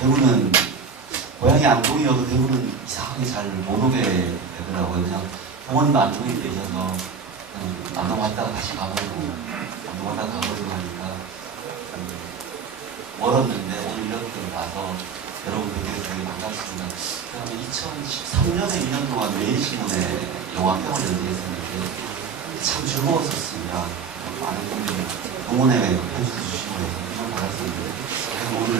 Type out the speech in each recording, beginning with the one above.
대구는 고향이 안동이어도 대구는 이상하게 잘 못 오게 되더라고요. 그냥 부모님 안동에 계셔서 안동 왔다가 다시 가버리고 안동 왔다가 가버리고 하니까 멀었는데 오늘 이렇게 와서 여러분 뵙게 되게 반갑습니다. 그다음에 2013년에 2년 동안 매일신문에 영화평을 연재했었는데 참 즐거웠었습니다. 많은 분들이 응원에 해주셔서 주시고 정말 반갑습니다. 오늘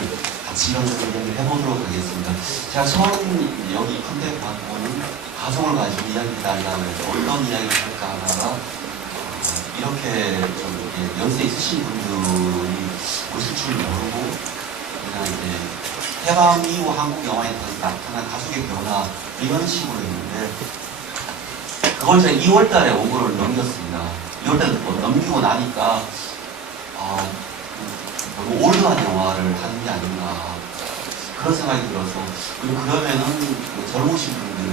같이 이런 이야기를 해보도록 하겠습니다. 제가 처음 여기 컨택 받고는 가족을 가지고 이야기를 달라고 해서 어떤 이야기를 할까 하다가 이렇게 좀 연세 있으신 분들이 오실 줄 모르고 그냥 이제 해방 이후 한국 영화에 나타난 가족의 변화 이런 식으로 했는데 그걸 제가 2월달에 5월을 넘겼습니다. 2월달에 넘기고 나니까 너무 올드한 영화를 하는 게 아닌가 그런 생각이 들어서 그리고 그러면은 젊으신 분들이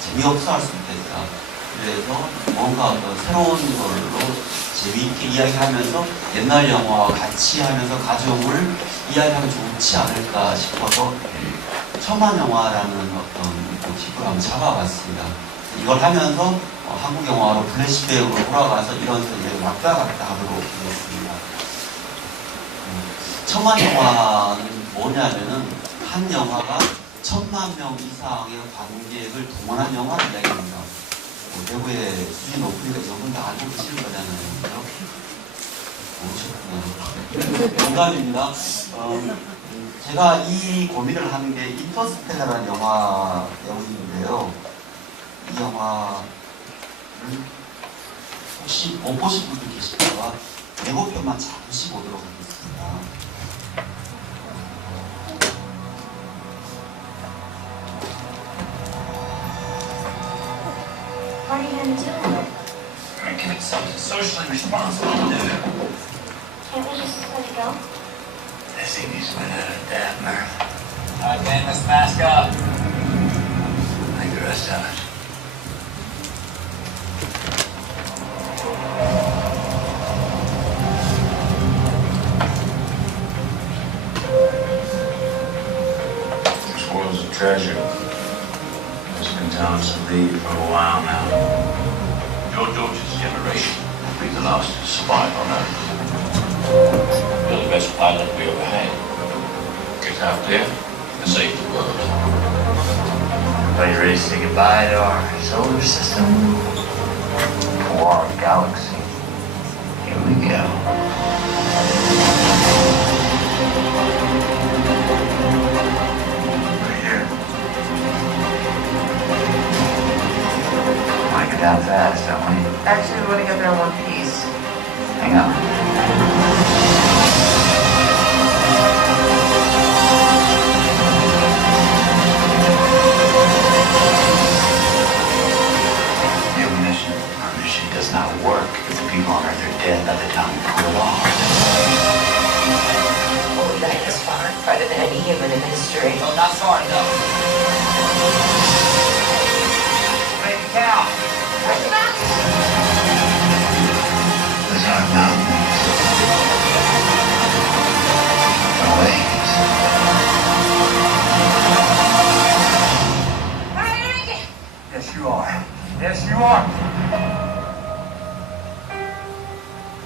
재미없어 할 수 있겠다. 그래서 뭔가 새로운 걸로 재미있게 이야기하면서 옛날 영화와 같이 하면서 가족을 이야기하면 좋지 않을까 싶어서 천만 영화라는 어떤 기법을 한번 잡아봤습니다. 이걸 하면서 한국 영화로 플래시백으로 돌아가서 이런 이야기를 왔다 갔다 하도록 되었습니다. 천만 영화는 뭐냐면은 한 영화가 1000만 명 이상의 관객을 동원한 영화를 이야기합니다. 대구의 수준이 높으니까 여러분 다 알고 계실 거잖아요. 모르셨구나. 농담입니다. 제가 이 고민을 하는 게 인터스텔라라는 영화 때문인데요. 이 영화를 혹시 못 보신 분들 계실까봐 예고편만 잠시 보도록 하겠습니다. What are you going to do with it? Make it something socially responsible to do. Can't we just let it go? I think he's went out of that, man. All right, man, let's mask up. Like the rest of us. This world's a treasure. It's been telling us to leave for a while now. Your daughter's generation will be the last to survive on Earth. You're the best pilot we ever had. Get out there and save the world. Are you ready to say goodbye to our solar system? To our galaxy? Here we go. Right here. Want to get down fast, don't we? Actually, we want to get there in one piece. Hang on. Your mission, our mission does not work if the people on Earth are dead by the time we pull it off. Well, we got this far, farther than any human in history. No, not far enough. Make it count. Those are mountains. And waves. Are we going to make it? Yes, you are. Yes, you are.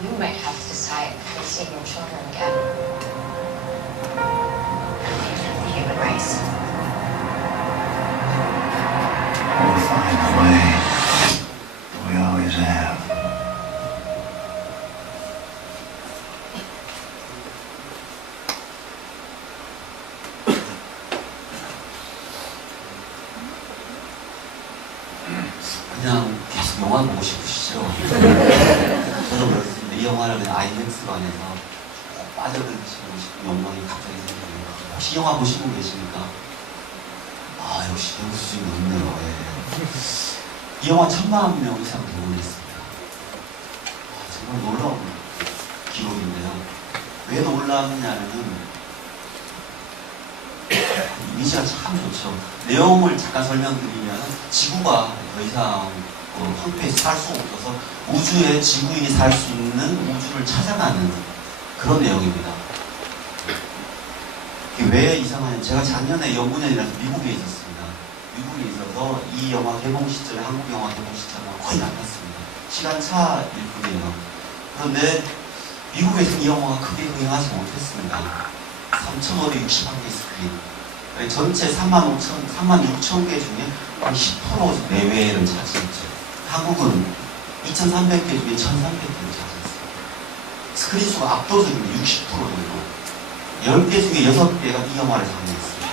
You might have to decide if you're seeing your children again. The human race. We'll find a way. We always have. 그냥 계속 영화 보고 싶으시죠? 저도 그렇습니다. 이 영화를 그냥 아이맥스관에서 빠져들고 싶은 욕망이 갑자기 생기네요. 혹시 영화 보신 분 계십니까? 아, 역시 대구 수준이 높네요. 예. 이 영화 1000만 명 이상 동원했습니다. 정말 놀라운 기록인데요. 왜 놀라느냐면은 이미지가 참 좋죠. 내용을 잠깐 설명드리면 지구가 더 이상 황폐해서 살 수 없어서 우주에 지구인이 살 수 있는 우주를 찾아가는 그런 내용입니다. 이게 왜 이상하냐면 제가 작년에 연구년이라서 미국에 있었습니다. 미국에 있어서 이 영화 개봉 시점에 한국 영화 개봉 시점과 거의 만났습니다. 시간차일 뿐이에요. 그런데 미국에서 이 영화가 크게 흥행하지 못했습니다. 3,561개 스크린. 전체 36,000개 중에 한 10% 내외를 차지했죠. 한국은 2,300개 중에 1,300개를 차지했습니다. 스크린 수가 압도적인 60% 정도. 10개 중에 6개가 이 영화를 상영했습니다.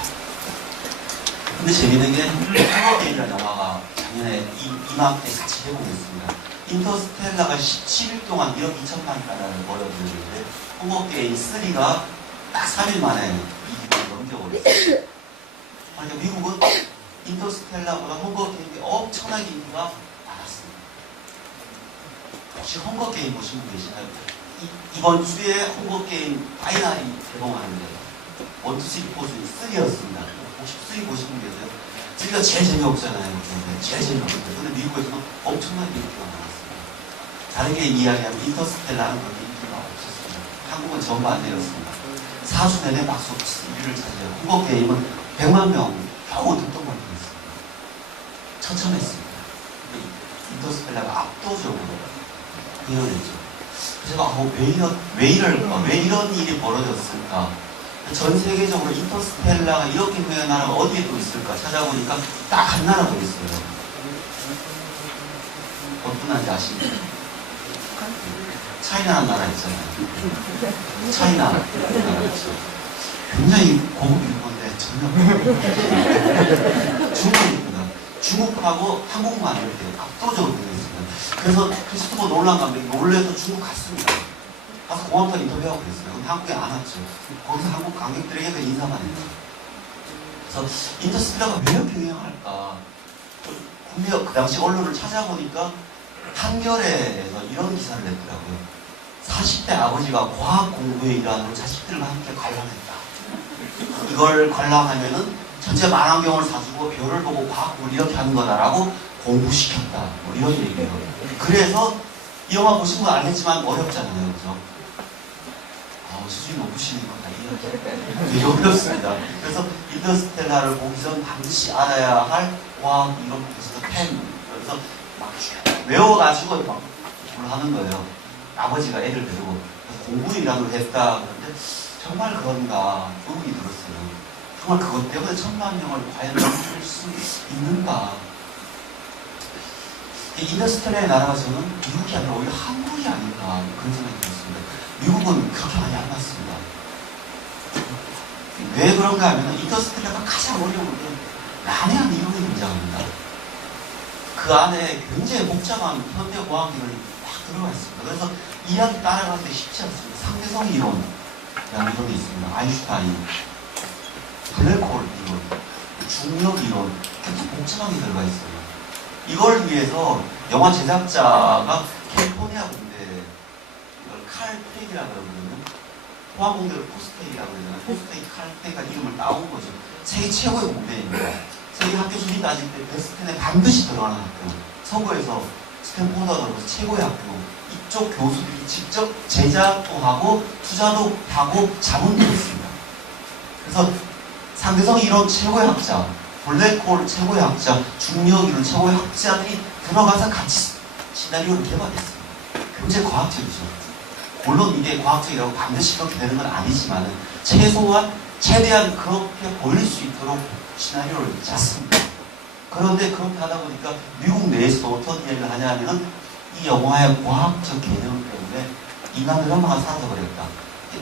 근데 재밌는 게 헝거게임이라는 영화가 작년에 이맘때 같이 개봉했습니다. 인터스텔라가 17일 동안 1억 2천만 달러를 벌어들였는데 헝거게임 3가 딱 3일 만에 2억을 넘겨버렸어요. 그러니까 미국은 인터스텔라보다 헝거게임이 엄청나게 인기가 많았습니다. 혹시 헝거게임 보신 분 계시나요? 이번 주에 헝거게임 파이널이 개봉하는데 1, 2, 3, 4, 3였습니다. 혹시 3 보신 분 계세요? 3가 제일 재미없잖아요. 제일 재미없어요. 근데 미국에서는 엄청나게 인기가 많았습니다. 다르게 이야기하면 인터스텔라는 그렇게 인기가 없었습니다. 한국은 전반대였습니다. 4주 내내 박수 1위를 차지해요. 헝거게임은 100만 명 겨우 듣던 걸 했습니다. 처참했습니다. 인터스텔라가 압도적으로 흥행했죠. 그래서 왜 이런 일이 벌어졌을까? 전 세계적으로 인터스텔라가 이렇게 흥행한 나라가 어디에 또 있을까? 찾아보니까 딱 한 나라 더 있어요. 어떤 나라인지 아십니까? 차이나라는 나라 있잖아요. 차이나 나라 있죠. 굉장히 고급 일본인데 전혀 중국입니다. 중국하고 한국만 이렇게 압도적으로 되겠습니다. 그래서 크리스토퍼 놀란 감독이 놀래서 중국 갔습니다. 가서 공항에서 인터뷰하고 그랬어요. 근데 한국에 안 왔죠. 거기서 한국 관객들에게 그 인사만 했죠. 그래서 인터스텔라가 왜 이렇게 유행할까? 국내 그 당시 언론을 찾아보니까 한겨레에서 이런 기사를 냈더라고요. 40대 아버지가 과학 공부의 일환으로 자식들과 함께 관람했다. 이걸 관람하면은 전체 만환경을 사주고 별을 보고 과학 공부를 이렇게 하는 거다라고 공부시켰다. 뭐 이런 얘기예요. 그래서 이 영화 보신 건 알겠지만 어렵잖아요. 그죠? 수준이 높으시니까 다 이해하기 되게 어렵습니다. 그래서 인터스텔라를 보기 전 반드시 알아야 할 과학 이론 부분에서 그래서 막 외워가지고 막 하는 거예요. 아버지가 애를 데리고 공부 일환으로 했다. 그런데 정말 그런가 의문이 들었어요. 정말 그것 때문에 1,000만 명을 과연 넘길 수 있는가? 인터스텔라의 나라가 저는 미국이 아니라 오히려 한국이 아닌가 그런 생각이 들었습니다. 미국은 그렇게 많이 안 맞습니다. 왜 그런가 하면 인터스텔라가 가장 어려운 게 난해한 이론이 등장합니다. 그 안에 굉장히 복잡한 현대 과학기술이 막 들어가 있습니다. 그래서 이야기 따라가는데 쉽지 않습니다. 상대성 이론이라는 이론이 있습니다. 아인슈타인, 블랙홀 이론, 중력 이론, 굉장히 복잡하게 들어가 있어요. 이걸 위해서 영화 제작자가 캘리포니아 군대, 이걸 칼 페이라고 그러거든요. 포항공대를 포스테이라고 그러잖아요. 포스테이, 칼 페이가 이름을 따온 거죠. 세계 최고의 공대입니다. 세계 학교 순위 따질 때 베스트 10에 반드시 들어가는 학교. 서구에서 스탠포드가 들어가서 최고의 학교. 이쪽 교수들이 직접 제작도 하고 투자도 하고 자문도 했습니다. 그래서 상대성 이론 최고의 학자, 블랙홀 최고의 학자, 중력 이론 최고의 학자들이 들어가서 같이 시나리오를 개발했습니다. 굉장히 과학적이죠. 물론 이게 과학적이라고 반드시 그렇게 되는 건 아니지만 최소한 최대한 그렇게 보일 수 있도록 시나리오를 짰습니다. 그런데 그렇게 하다 보니까 미국 내에서도 어떤 이야기를 하냐면 이 영화의 과학적 개념 때문에 인간 드라마가 사라져버렸다.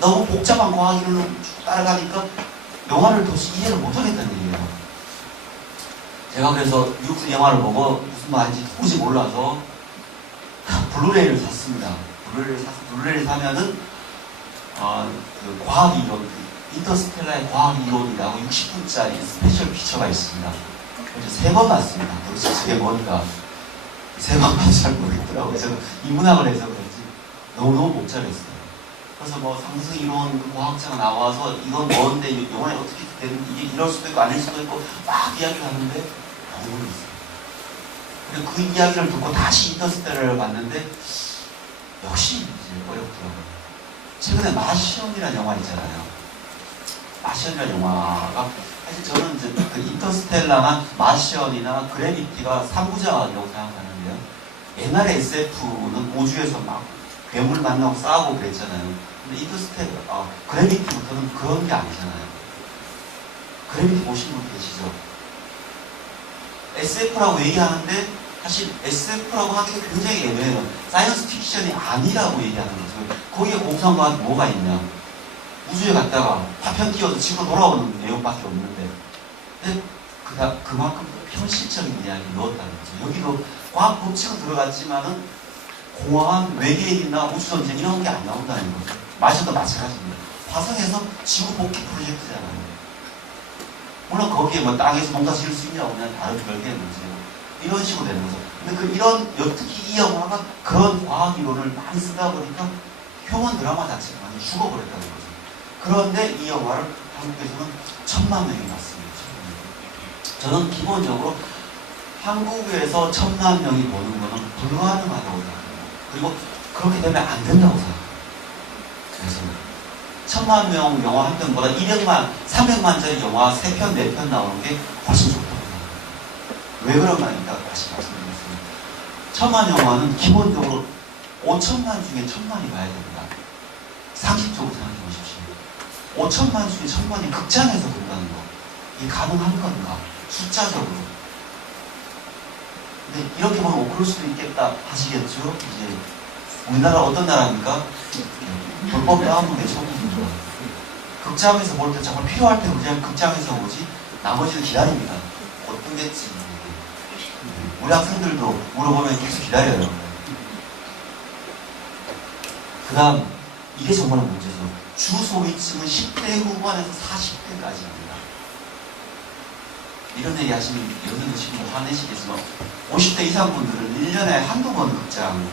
너무 복잡한 과학 이론을 쭉 따라가니까 영화를 도저히 이해를 못하겠다는 얘기예요. 제가 그래서 미국 영화를 보고 무슨 말인지 도무지 몰라서 블루레이를 샀습니다. 블루레이를 사면은 그 과학 이론, 인터스텔라의 과학 이론이라고 60분짜리 스페셜 피처가 있습니다. 그래서 3번 봤습니다. 도대체 저게 뭔가 3번 봐도 잘 모르겠더라고요. 제가 인문학을 해서 그런지 너무너무 복잡했어요. 그래서 뭐 상승 이론 그 과학자가 나와서 이건 뭔데 영화에 어떻게 되는 이게 이럴 수도 있고 아닐 수도 있고 막 이야기를 하는데 너무 모르겠어요. 그리고 그 이야기를 듣고 다시 인터스텔라를 봤는데 역시 이제 어렵더라고요. 최근에 마시온이라는 영화 있잖아요. 마션이라는 영화가 사실 저는 이제 그 인터스텔라나 마션이나 그래비티가 3부작이라고 생각하는데요. 옛날에 SF는 우주에서 막 괴물 만나고 싸우고 그랬잖아요. 근데 그래비티부터는 그런 게 아니잖아요. 그래비티 보신 분 계시죠? SF라고 얘기하는데 사실 SF라고 하기가 굉장히 애매해요. 사이언스 픽션이 아니라고 얘기하는 거죠. 거기에 공상과학 뭐가 있냐? 우주에 갔다가 파편 띄워서 집으로 돌아오는 내용밖에 없는데, 근데 그만큼 현실적인 이야기를 넣었다는 거죠. 여기도 과학 법칙은 들어갔지만은 공허한 외계인이나 우주전쟁 이런 게 안 나온다는 거죠. 마셔도 마찬가지입니다. 화성에서 지구 복귀 프로젝트잖아요. 물론 거기에 뭐 땅에서 농사 지을 수 있냐 없냐 다른 별개의 문제고 이런 식으로 되는 거죠. 근데 특히 이 영화가 그런 과학 이론을 많이 쓰다 보니까 휴먼 드라마 자체가 많이 죽어버렸다는 거죠. 그런데 이 영화를 한국에서는 1000만 명이 봤습니다. 저는 기본적으로 한국에서 1000만 명이 보는 것은 불가능하다고 생각해요. 그리고 그렇게 되면 안 된다고 생각해요. 그래서 1000만 명 영화 한 편보다 300만짜리 영화 3편, 4편 나오는 게 훨씬 좋다고 생각해요. 왜 그런가니까 다시 말씀드리겠습니다. 1000만 영화는 기본적으로 5천만 중에 1000만이 봐야 됩니다. 상식적으로 생각해 보십시오. 5천만 중에 1000만이 극장에서 본다는 거. 이게 가능한 건가? 숫자적으로. 근데 이렇게 보면 그럴 수도 있겠다 하시겠죠? 이제 우리나라 어떤 나라입니까? 불법 다운로드의 소문입니다. 극장에서 볼 때 정말 필요할 때 그냥 극장에서 보지 나머지는 기다립니다. 어떠겠지. 우리 학생들도 물어보면 계속 기다려요. 그 다음 이게 정말 문제죠. 주 소비층은 10대 후반에서 40대까지입니다. 이런 얘기 하시면 여기는 지금 화내시겠지만 50대 이상 분들은 1년에 한두 번 극장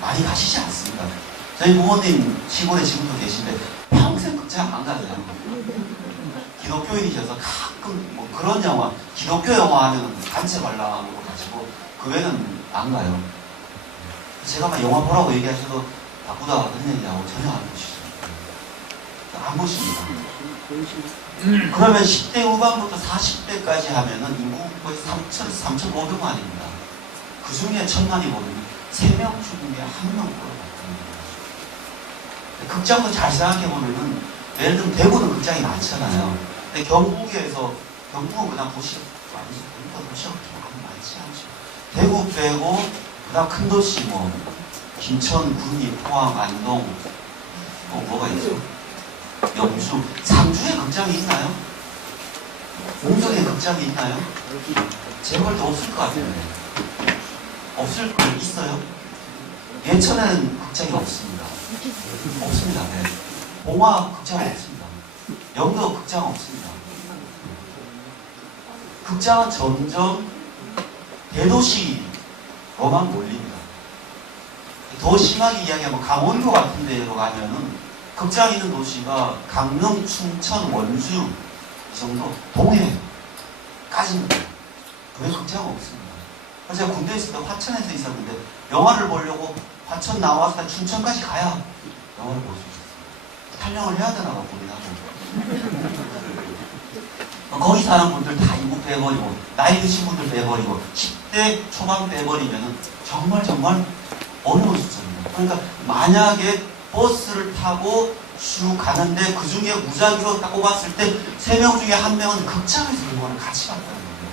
많이 가시지 않습니다. 저희 부모님 시골에 지금도 계신데 평생 극장 안 가세요. 기독교인이셔서 가끔 뭐 그런 영화, 기독교 영화 하면 단체 관람으로 가시고 그 외에는 안 가요. 제가 막 영화 보라고 얘기하셔도 바쁘다 그런 얘기하고 전혀 안 보시죠. 안 보십니다. 그러면 10대 후반부터 40대까지 하면은 인구 거의 3,500만입니다. 그 중에 1000만이 모르면 3명 중에 1명 꼴같습니다. 극장도 잘 생각해보면은 예를 들면 대구는 극장이 많잖아요. 근데 경북은 그다음 도시가 그렇게 많지 않죠. 대구 빼고 그다음 큰 도시 뭐 김천, 군위, 포항, 안동 뭐가 있죠? 영주, 상주에 극장이 있나요? 웅정에 극장이 있나요? 제가 볼 때 없을 것 같은데. 없을 거 있어요? 예천에는 극장이 없습니다. 없습니다. 네. 봉화 극장 없습니다. 영도 극장 없습니다. 극장은 점점 대도시로만 몰립니다. 더 심하게 이야기하면 강원도 같은 데로 가면은 극장 있는 도시가 강릉, 춘천, 원주 이 정도 동해까지입니다. 왜 극장은 없습니다. 그래서 제가 군대에 있을 때 화천에서 있었는데 영화를 보려고 화천 나와서 춘천까지 가야 영화를 볼 수 있었어요. 탈영을 해야 되나 봐 고민하고. 거기 사는 분들 다 인구 빼버리고 나이 드신 분들 빼버리고 10대 초반 빼버리면 정말 어려운 숫자입니다. 그러니까 만약에 버스를 타고 쭉 가는데 그 중에 무작위로 딱 꼽았을 때 3명 중에 1명은 극장에서 영화를 같이 봤다는 거예요.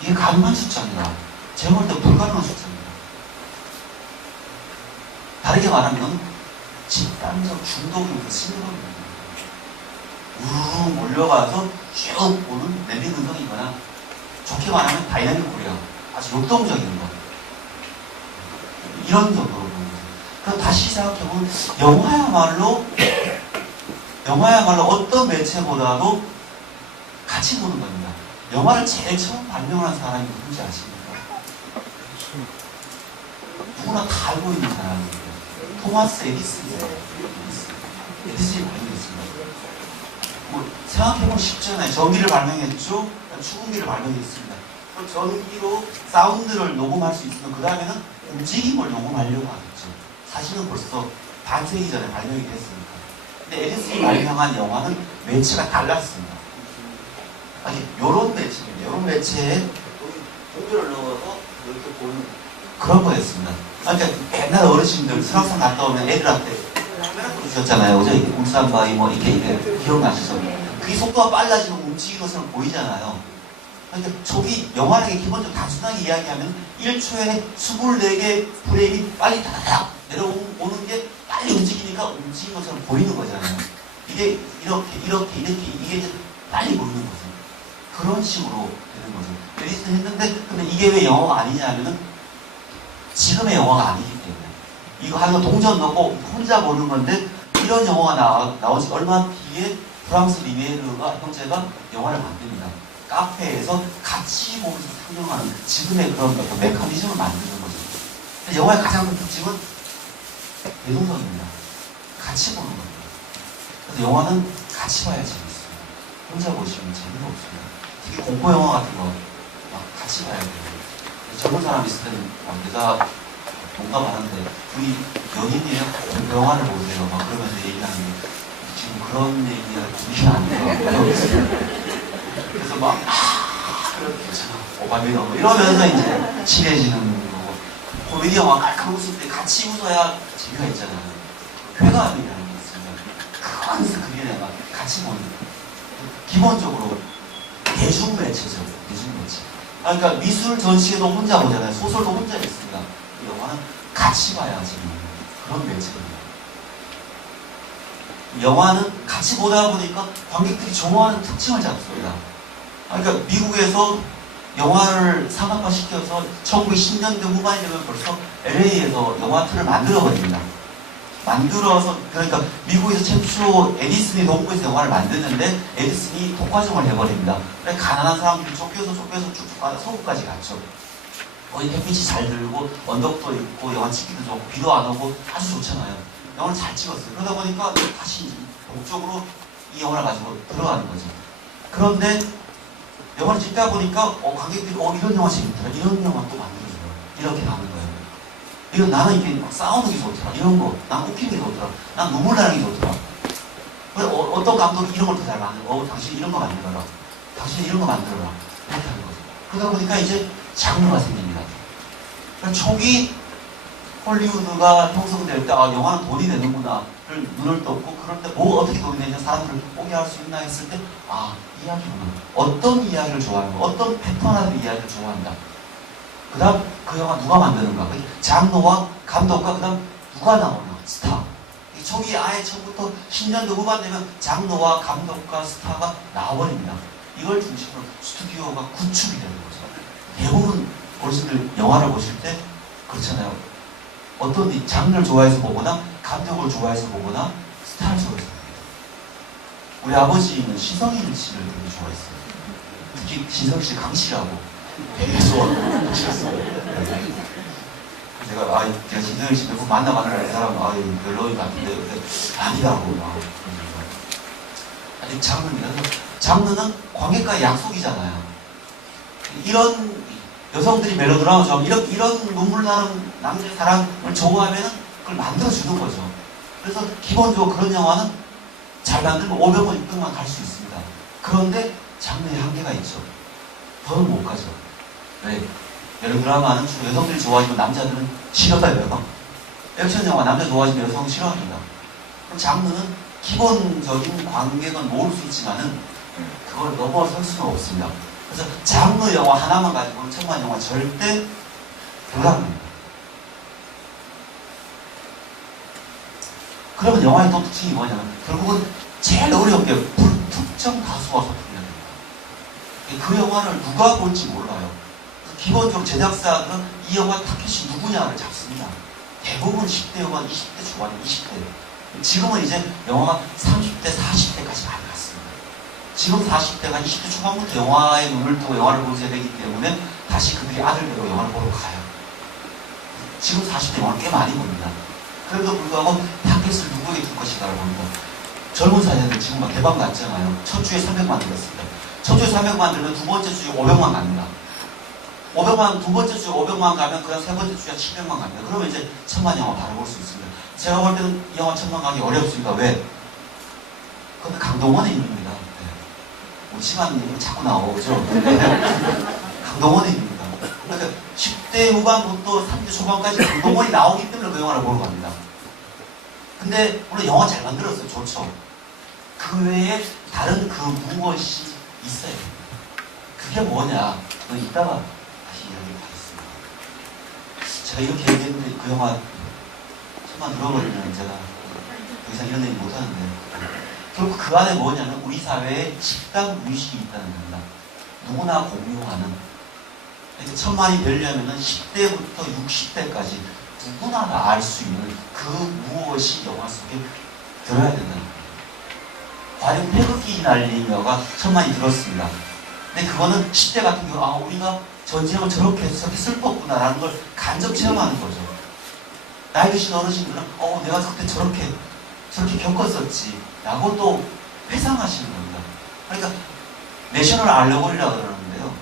이게 가능한 숫자입니다. 제가 볼 때 불가능한 숫자입니다. 다르게 말하면 집단적 중독인 신경입니다. 우르르 몰려가서 쭉 보는 랠리 근성이거나 좋게 말하면 다이나믹 코리아 아주 역동적인 것 이런 정도로 보는 거죠. 그럼 다시 생각해보면 영화야말로 어떤 매체보다도 같이 보는 겁니다. 영화를 제일 처음 발명한 사람이 누군지 아십니까? 누구나 다 알고 있는 사람이에요. 토마스 에디슨이에요. 에디슨이 발명했습니다. 뭐 생각해보면 쉽잖아요. 전기를 발명했죠. 추궁기를 발명했습니다. 그럼 전기로 사운드를 녹음할 수 있으면 그 다음에는 움직임을 녹음하려고 하겠죠. 사실은 벌써 반세기 전에 발명이 됐으니까. 근데 에디슨이 발명한 영화는 매체가 달랐습니다. 아니, 요런 매체입니다. 요런 매체에 공들을 넣어서 이렇게 보는 그런 거였습니다. 그러니까 옛날 어르신들 설악산 갔다 오면 애들한테 카메라 주셨잖아요. 그죠? 이게 울산바위 뭐 이렇게 기억나시죠? 그게 속도가 빨라지면 움직이는 것처럼 보이잖아요. 그러니까 저기 영화라는 게 기본적으로 단순하게 이야기하면 1초에 24개 프레임이 빨리 다다닥 내려오는 게 빨리 움직이니까 움직이는 것처럼 보이는 거잖아요. 이게 이렇게 이게 이제 빨리 보이는 거죠. 그런 식으로 되는 거죠. 에디슨 했는데 근데 이게 왜 영화가 아니냐면은 지금의 영화가 아니기 때문에 이거 하는 거 동전 넣고 혼자 보는 건데 이런 영화가 나오지 얼마 뒤에 프랑스 리메르가 형제가 영화를 만듭니다. 카페에서 같이 보면서 상영하는 지금의 그런 어떤 메커니즘을 만드는 거죠. 영화의 가장 큰 특징은 대동성입니다. 같이 보는 겁니다. 그래서 영화는 같이 봐야 재밌어요. 혼자 보시면 재미가 없습니다. 특히 공포 영화 같은 거 막 같이 봐야 돼요. 젊은 사람 있을 때는 내가 공감하는데 우리 연인이에요? 공포 영화를 보세요. 막 그러면서 얘기하는데 지금 그런 얘기가 분위기가 안 돼요. 그래서 막 괜찮아 오바미너 뭐 이러면서 이제 친해지는 거고 코미디 영화 깔깔 웃을 때 같이 웃어야 재미가 있잖아요. 쾌감이라는 게 있습니다. 큰 스크린에 막 같이 보는 기본적으로 대중매체죠. 대중매체. 그러니까 미술 전시회도 혼자 보잖아요. 소설도 혼자 읽습니다. 이 영화는 같이 봐야지 그런 매체입니다. 영화는 같이 보다 보니까 관객들이 좋아하는 특징을 잡습니다. 그러니까 미국에서 영화를 상업화 시켜서 1910년대 후반이 되면 벌써 LA에서 영화 틀을 만들어버립니다. 만들어서 그러니까 미국에서 최초 에디슨이 동부에서 영화를 만드는데 에디슨이 독과점을 해버립니다. 그래서 가난한 사람들이 쫓겨서 쭉쭉 가다 서구까지 갔죠. 거기 햇빛이 잘 들고 언덕도 있고 영화 찍기도 좋고 비도 안 오고 아주 좋잖아요. 영화를 잘 찍었어요. 그러다 보니까 다시 목적으로 이 영화를 가지고 들어가는 거죠. 그런데 영화를 찍다 보니까 관객들이 이런 영화 재밌더라. 이런 영화 또 만들어줘요. 이렇게 가는 거예요. 이건 나는 이게 막 싸우는 게 좋더라. 이런 거. 난 웃기는 게 좋더라. 난 눈물 나는 게 좋더라. 어떤 감독이 이런 걸 더 잘 만들어. 당신 이런 거 만들어라. 당신 이런 거 만들어라. 이렇게 하는 거죠. 그러다 보니까 이제 장르가 생깁니다. 그러니까 초기 헐리우드가 형성될 때 영화는 돈이 되는구나를 눈을 떴고 그럴 때 뭐 어떻게 돈이 되냐 사람들을 보게 할 수 있나 했을 때 이야기구나. 어떤 이야기를 좋아하는가 어떤 패턴화된 이야기를 좋아한다. 그 다음 그 영화 누가 만드는가 장르와 감독과 그 다음 누가 나오나 스타. 초기 아예 처음부터 10년대 후반 되면 장르와 감독과 스타가 나와버립니다. 이걸 중심으로 스튜디오가 구축이 되는 거죠. 대부분 어르신들 영화를 보실 때 그렇잖아요. 어떤 장르를 좋아해서 보거나 감독을 좋아해서 보거나 스타를 좋아해서 봅니다. 우리 아버지는 시성일 씨를 되게 좋아했어요. 특히 시성일 씨 강씨라고 되게 좋아하셨어요. 제가 시성일 씨 몇 번 만나봤는데 이 사람 별로인 것 같은데 아니라고 아직 장르입니다. 장르는 관객과의 약속이잖아요. 이런 여성들이 멜로드라마 좋아하면 이런 눈물 나는 남자 사랑을 좋아하면 그걸 만들어주는 거죠. 그래서 기본적으로 그런 영화는 잘 만들면 500원, 600만 갈 수 있습니다. 그런데 장르의 한계가 있죠. 더는 못 가죠. 왜? 멜로드라마는 주로 여성들이 좋아하지만 남자들은 싫어해요. 액션 영화 남자 좋아하지만 여성은 싫어합니다. 그럼 장르는 기본적인 관객은 모을 수 있지만은 그걸 넘어설 수는 없습니다. 그래서 장르 영화 하나만 가지고는 천만 영화 절대 불가능합니다. 그러면 영화의 또 특징이 뭐냐면 결국은 제일 어렵게 불특정 다수와 소통해야 됩니다. 그 영화를 누가 볼지 몰라요. 기본적으로 제작사들은 이 영화 타겟이 누구냐를 잡습니다. 대부분 10대 영화, 20대 초반, 20대. 지금은 이제 영화가 30대, 40대까지 많이 갔습니다. 지금 40대가 20대 초반부터 영화에 눈을 뜨고 영화를 보셔야 되기 때문에 다시 그들이 아들배로 영화를 보러 가요. 지금 40대 영화를 꽤 많이 봅니다. 그래도 불구하고 타겟을 누구에게 둘 것인가를 봅니다. 젊은 사회들 지금 막 대박 났잖아요. 첫 주에 300만 들었습니다. 첫 주에 300만 들면 두 번째 주에 500만 갑니다. 500만, 두 번째 주에 500만 가면 그다음 세 번째 주에 700만 갑니다. 그러면 이제 1000만 영화 바로 볼 수 있습니다. 제가 볼 때는 이 영화 1000만 가기 어렵습니다. 왜? 그것도 강동원의 힘입니다. 네. 심한 얘기 자꾸 나오죠. 강동원의 힘입니다. 그러니까 10대 후반부터 30대 초반까지 강동원이 나오기 때문에 그 영화를 보러 갑니다. 근데 물론 영화 잘 만들었어요. 좋죠. 그 외에 다른 그 무엇이 있어요. 그게 뭐냐? 이따가 다시 이야기하겠습니다. 제가 이렇게 얘기했는데 그 영화 좀만 들어버리면 제가 더 이상 이런 얘기 못하는데 결국 그 안에 뭐냐면 우리 사회에 식당 의식이 있다는 겁니다. 누구나 공유하는. 그러니까 천만이 되려면 10대부터 60대까지 누구나 다 알 수 있는 그 무엇이 영화 속에 들어야 된다는 거예요. 과연 태극기 날리며가 천만이 들었습니다. 근데 그거는 10대 같은 경우 아 우리가 전쟁을 저렇게 해서 저렇게 슬펐구나라는 걸 간접 체험하는 거죠. 나이 드신 어르신들은 내가 그때 저렇게 겪었었지 라고 또 회상하시는 겁니다. 그러니까 내셔널 알레고리라고 그러는데요.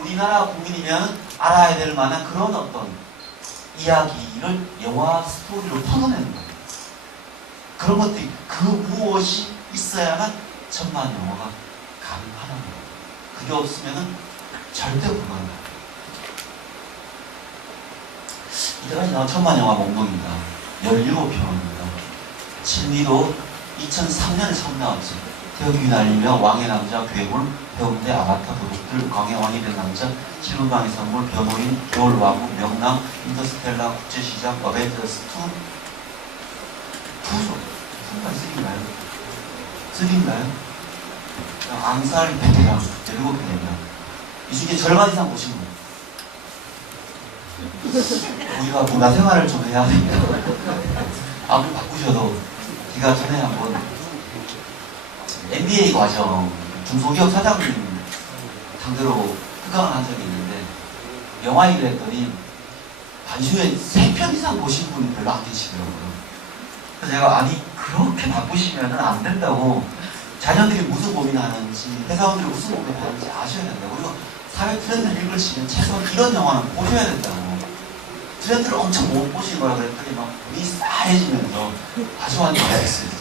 우리나라 국민이면 알아야 될 만한 그런 어떤 이야기를 영화 스토리로 풀어내는 거예요. 그런 것들이 그 무엇이 있어야만 천만 영화가 가능하다는 거예요. 그게 없으면 절대 불가능해요. 이때까지 나온 천만 영화 목록입니다. 17편입니다. 7위로 2003년에 처음 나왔죠. 태극기 날리며 왕의 남자, 괴물, 배우대 아바타, 도둑들, 광해 왕이 된 남자, 7분 방의 선물, 변호인, 겨울왕국, 명랑, 인터스텔라, 국제시장, 어벤져스 2죠. 2인가요? 3인가요? 암살, 베테랑, 7편입니다. 이 중에 절반 이상 보신 거예요. 우리가 문화생활을 좀 해야 됩니다. 아무리 바꾸셔도 제가 전에 한번 MBA 과정 중소기업 사장님 상대로 특강을 한 적이 있는데 영화 얘기를 했더니 반주에 3편 이상 보신 분이 별로 안 계시더라고요. 그래서 제가 아니 그렇게 바꾸시면 안 된다고 자녀들이 무슨 고민하는지 회사원들이 무슨 고민하는지 아셔야 된다고 그리고 사회 트렌드를 읽으시면 최소한 이런 영화는 보셔야 된다고 트렌드를 엄청 못 보신 거라 그랬더니 막 눈이 싸해지면서 아주 완전히 있습니다.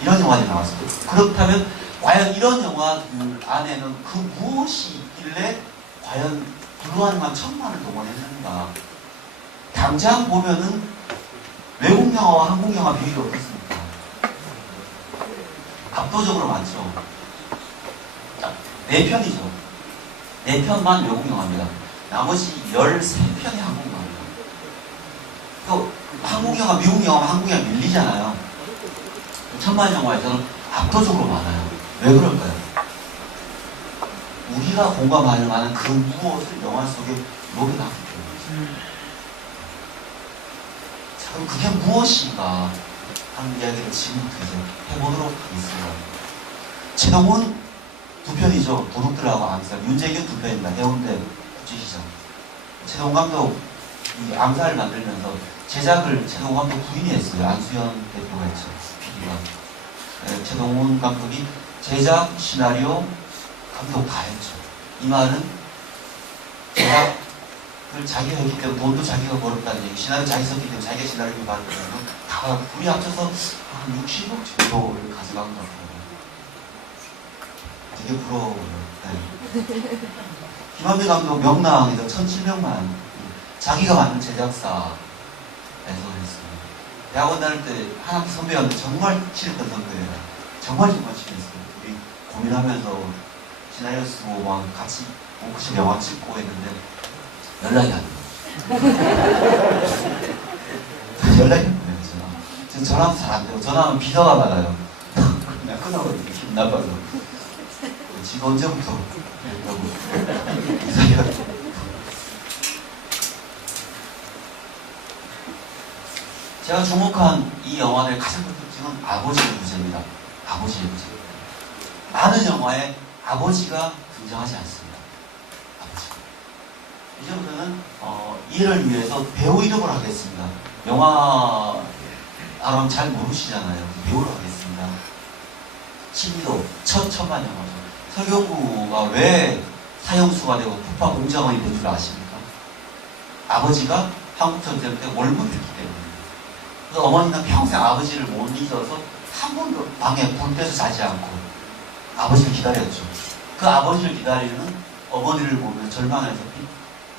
이런 영화들이 나왔어요. 그렇다면 과연 이런 영화들 안에는 그 무엇이 있길래 과연 불루한만 천만을 동원했는가? 당장 보면은 외국 영화와 한국 영화 비율이 어떻습니까? 압도적으로 많죠. 4편이죠. 4편만 외국 영화입니다. 나머지 13편이 한국 영화입니다. 또 한국 영화, 미국 영화, 한국 영화 밀리잖아요. 천만 영화에서는 압도적으로 많아요. 왜 그럴까요? 우리가 공감할 만한 그 무엇을 영화 속에 녹여놨기 때문이죠. 자, 그럼 그게 무엇인가 하는 이야기를 지금부터 이제 해보도록 하겠습니다. 최동훈 2편이죠. 도둑들하고 암살. 윤재균 2편입니다. 해운대 국제시장. 최동훈 감독 이 암살을 만들면서 제작을 최동훈 감독 부인이 했어요. 안수현 대표가 했죠. PD가. 최동훈 감독이 제작, 시나리오, 감독 다 했죠. 이 말은 제작을 자기가 했기 때문에 돈도 자기가 벌었다는 얘기, 시나리오 자기 썼기 때문에 자기가 시나리오를 받았다는 다 둘이 합쳐서 한 60억 정도를 가져간 것 같아요. 되게 부러워요. 네. 김한배 감독 명랑에서 1,700만 자기가 만든 제작사에서 했어요. 대학원 다닐 때 하나님 선배였는데 정말 친했던 선배예요. 정말 친했어요. 우리 고민하면서 시나리오 쓰고 막 같이 오크션 영화 찍고 했는데 연락이 안 돼요. 연락이 안 돼요. 저는 전화도 잘 안 돼요. 전화하면 비서가 받아요. 그냥 끊어버리고 기분 나빠서. 지금 언제부터 그랬다고 이사해야 제가 주목한 이 영화의 가장 큰 특징은 아버지의 부재입니다. 아버지의 부재. 많은 영화에 아버지가 등장하지 않습니다. 아버지가. 이제부터는 이해를 위해서 배우 이름을 하겠습니다. 영화 아람 잘 모르시잖아요. 배우를 하겠습니다. 신기도 첫 천만 영화죠. 설경구가 왜 사형수가 되고 폭파 공작원이 된 줄 아십니까? 아버지가 한국 전쟁 때 월북했기 때문에. 그래서 어머니는 평생 아버지를 못 잊어서 한 번도 방에 불 떼서 자지 않고 아버지를 기다렸죠. 그 아버지를 기다리는 어머니를 보면 절망해서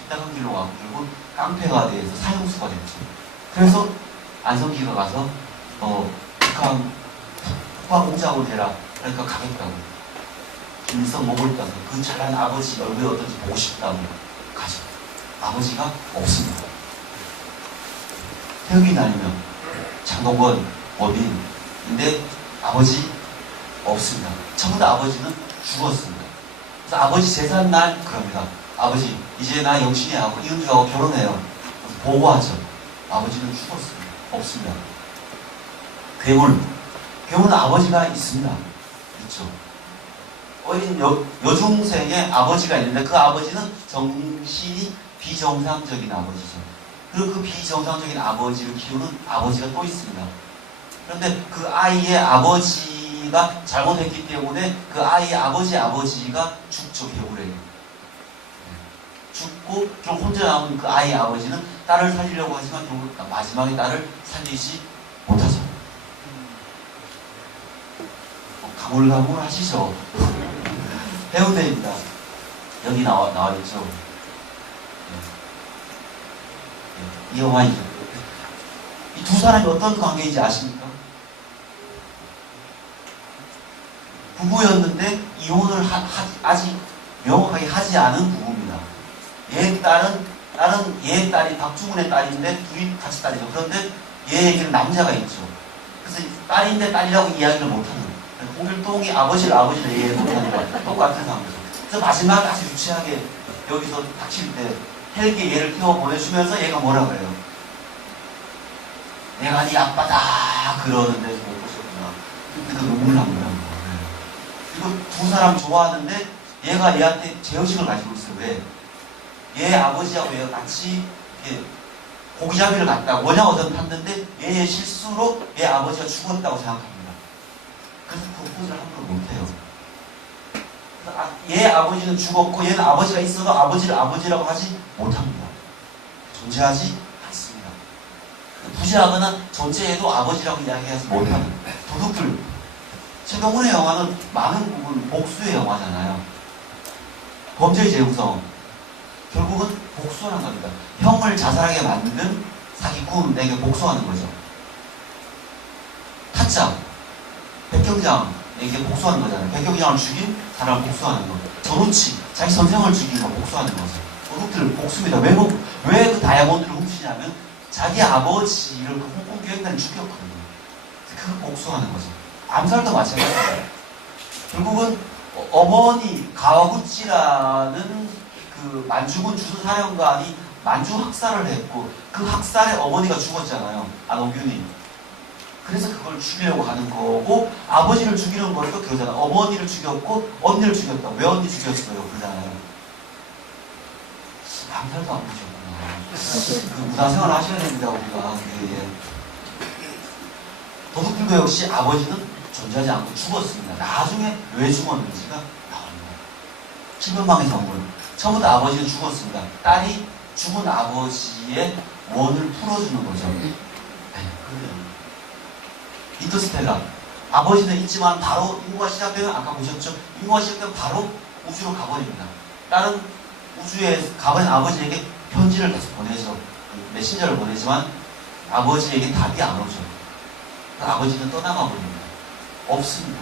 빗다간 길로 가고 결국 깡패가 돼서 사형수가 됐죠. 그래서 안성기가 가서 북한 공작으로 해라. 그러니까 가겠다고. 김일성 목을 따서 그 잘난 아버지 얼굴이 어떤지 보고 싶다고 가죠. 아버지가 없습니다. 태극이 날리면 장동건, 원빈인데 아버지 없습니다. 전부 다 아버지는 죽었습니다. 그래서 아버지 제삿날 그럽니다. 아버지 이제 나 영신이 하고 이은주하고 결혼해요. 보고하죠. 아버지는 죽었습니다. 없습니다. 괴물은 아버지가 있습니다. 있죠. 어린 여중생의 아버지가 있는데 그 아버지는 정신이 비정상적인 아버지죠. 그리고 그 비정상적인 아버지를 키우는 아버지가 또 있습니다. 그런데 그 아이의 아버지가 잘못했기 때문에 그 아이의 아버지가 죽죠. 겨울에 죽고 좀 혼자 남은 그 아이의 아버지는 딸을 살리려고 하지만 결국 마지막에 딸을 살리지 못하죠. 가물가물 하시죠. 해운대입니다. 여기 나와있죠. 이 영화이죠. 이 두 사람이 어떤 관계인지 아십니까? 부부였는데 이혼을 아직 명확하게 하지 않은 부부입니다. 얘 딸이 박중훈의 딸인데 둘이 같이 딸이죠. 그런데 얘에게는 남자가 있죠. 그래서 딸인데 딸이라고 이야기를 못하는. 홍길동이 아버지를 이해 못하는 거 똑같은 상황이죠. 그래서 마지막에 아주 유치하게 여기서 닥칠 때 헬기 얘를 태워 보내주면서 얘가 뭐라 그래요? 내가 네 아빠다 그러는데 못 보셨구나. 그러니까 눈물 납니다. 그리고 두 사람 좋아하는데 얘가 얘한테 죄의식을 가지고 있어요. 왜? 얘 아버지하고 얘가 같이 고기잡이를 갔다 원양어선 탔는데 얘의 실수로 얘 아버지가 죽었다고 생각합니다. 그래서 그 포즈를 함부로 못해요. 얘 아버지는 죽었고 얘는 아버지가 있어도 아버지를 아버지라고 하지 못합니다. 존재하지 않습니다. 부재하거나 존재해도 아버지라고 이야기하지 못하는 도둑들. 최동훈의 영화는 많은 부분 복수의 영화잖아요. 범죄의 재구성. 결국은 복수하는 겁니다. 형을 자살하게 만든 사기꾼에게 복수하는 거죠. 타짜. 백경장에게 복수하는 거잖아요. 백경장을 죽인 사람을 복수하는 거. 전우치, 자기 선생을 죽인 거 복수하는 거죠. 도둑들 복수입니다. 왜 그 다이아몬드를 훔치냐면 자기 아버지를 그 홍콩 교육단이 죽였거든요. 그걸 복수하는 거죠. 암살도 마찬가지예요. 결국은 어머니 가와구치라는 그 만주군 주수사령관이 만주 학살을 했고 그 학살에 어머니가 죽었잖아요. 안옥균이. 그래서 그걸 죽이려고 하는 거고 아버지를 죽이는 것도 그러잖아. 어머니를 죽였고 언니를 죽였다. 왜 언니 죽였어요? 그러잖아요. 암살도 안 보셨구나. 그 문화생활 하셔야 됩니다. 우리가. 예. 도둑들도 역시 아버지는 존재하지 않고 죽었습니다. 나중에 왜 죽었는지가 나옵니다. 칠번방의 정문. 처음부터 아버지는 죽었습니다. 딸이 죽은 아버지의 원을 풀어주는 거죠. 네, 그래요. 인터스텔라. 아버지는 있지만 바로 인구가 시작되면 아까 보셨죠? 인구가 시작되면 바로 우주로 가버립니다. 다른 우주에 가버린 아버지에게 편지를 계속 보내죠. 메신저를 보내지만 아버지에게 답이 안 오죠. 아버지는 떠나가 버립니다. 없습니다.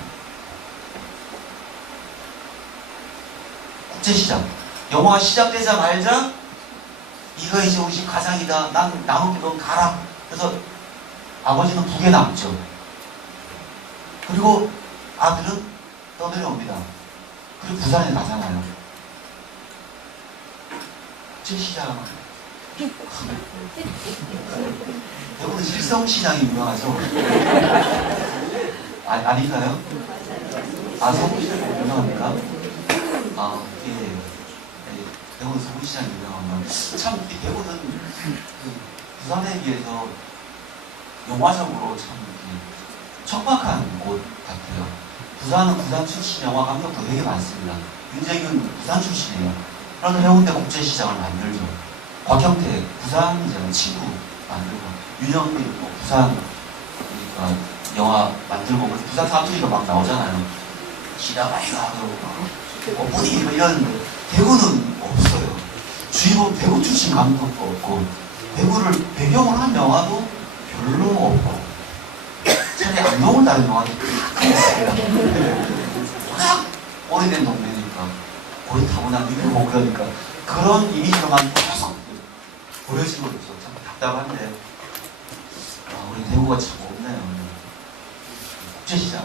국제시장. 영화가 시작되자마자 이거 이제 우리 집 가장이다. 난 남은 게 넌 가라. 그래서 아버지는 북에 남죠. 그리고 아들은 떠내려옵니다. 그리고 부산에 가잖아요. 국제시장. 여러분 실성시장이 유명하죠? 아닌가요? 서울시장이 유명합니까? 예. 대구는 서울시장이 유명한 참, 이 대구는 부산에 비해서 영화적으로 참 척박한 곳 같아요. 부산은 부산 출신 영화 감독도 되게 많습니다. 윤재균 부산 출신이에요. 그래서 해운대 국제시장을 만들죠. 곽형태 부산이잖아요. 친구 만들고 윤영민 부산 그러니까 영화 만들고 부산 사투리가 막 나오잖아요. 기가 많이 나고 어머니 이런 대구는 없어요. 주인공 대구 출신 감독도 없고 대구를 배경으로 한 영화도 별로 없고 차라리 안동을 다른 영화도 가끔 있어요. 워낙 오래된 동네니까 거의 타고난 이고 그러니까 그런 이미지로만 계속 보여지고 있죠. 참 답답한데 우리 대구가 참 없네요. 국제시장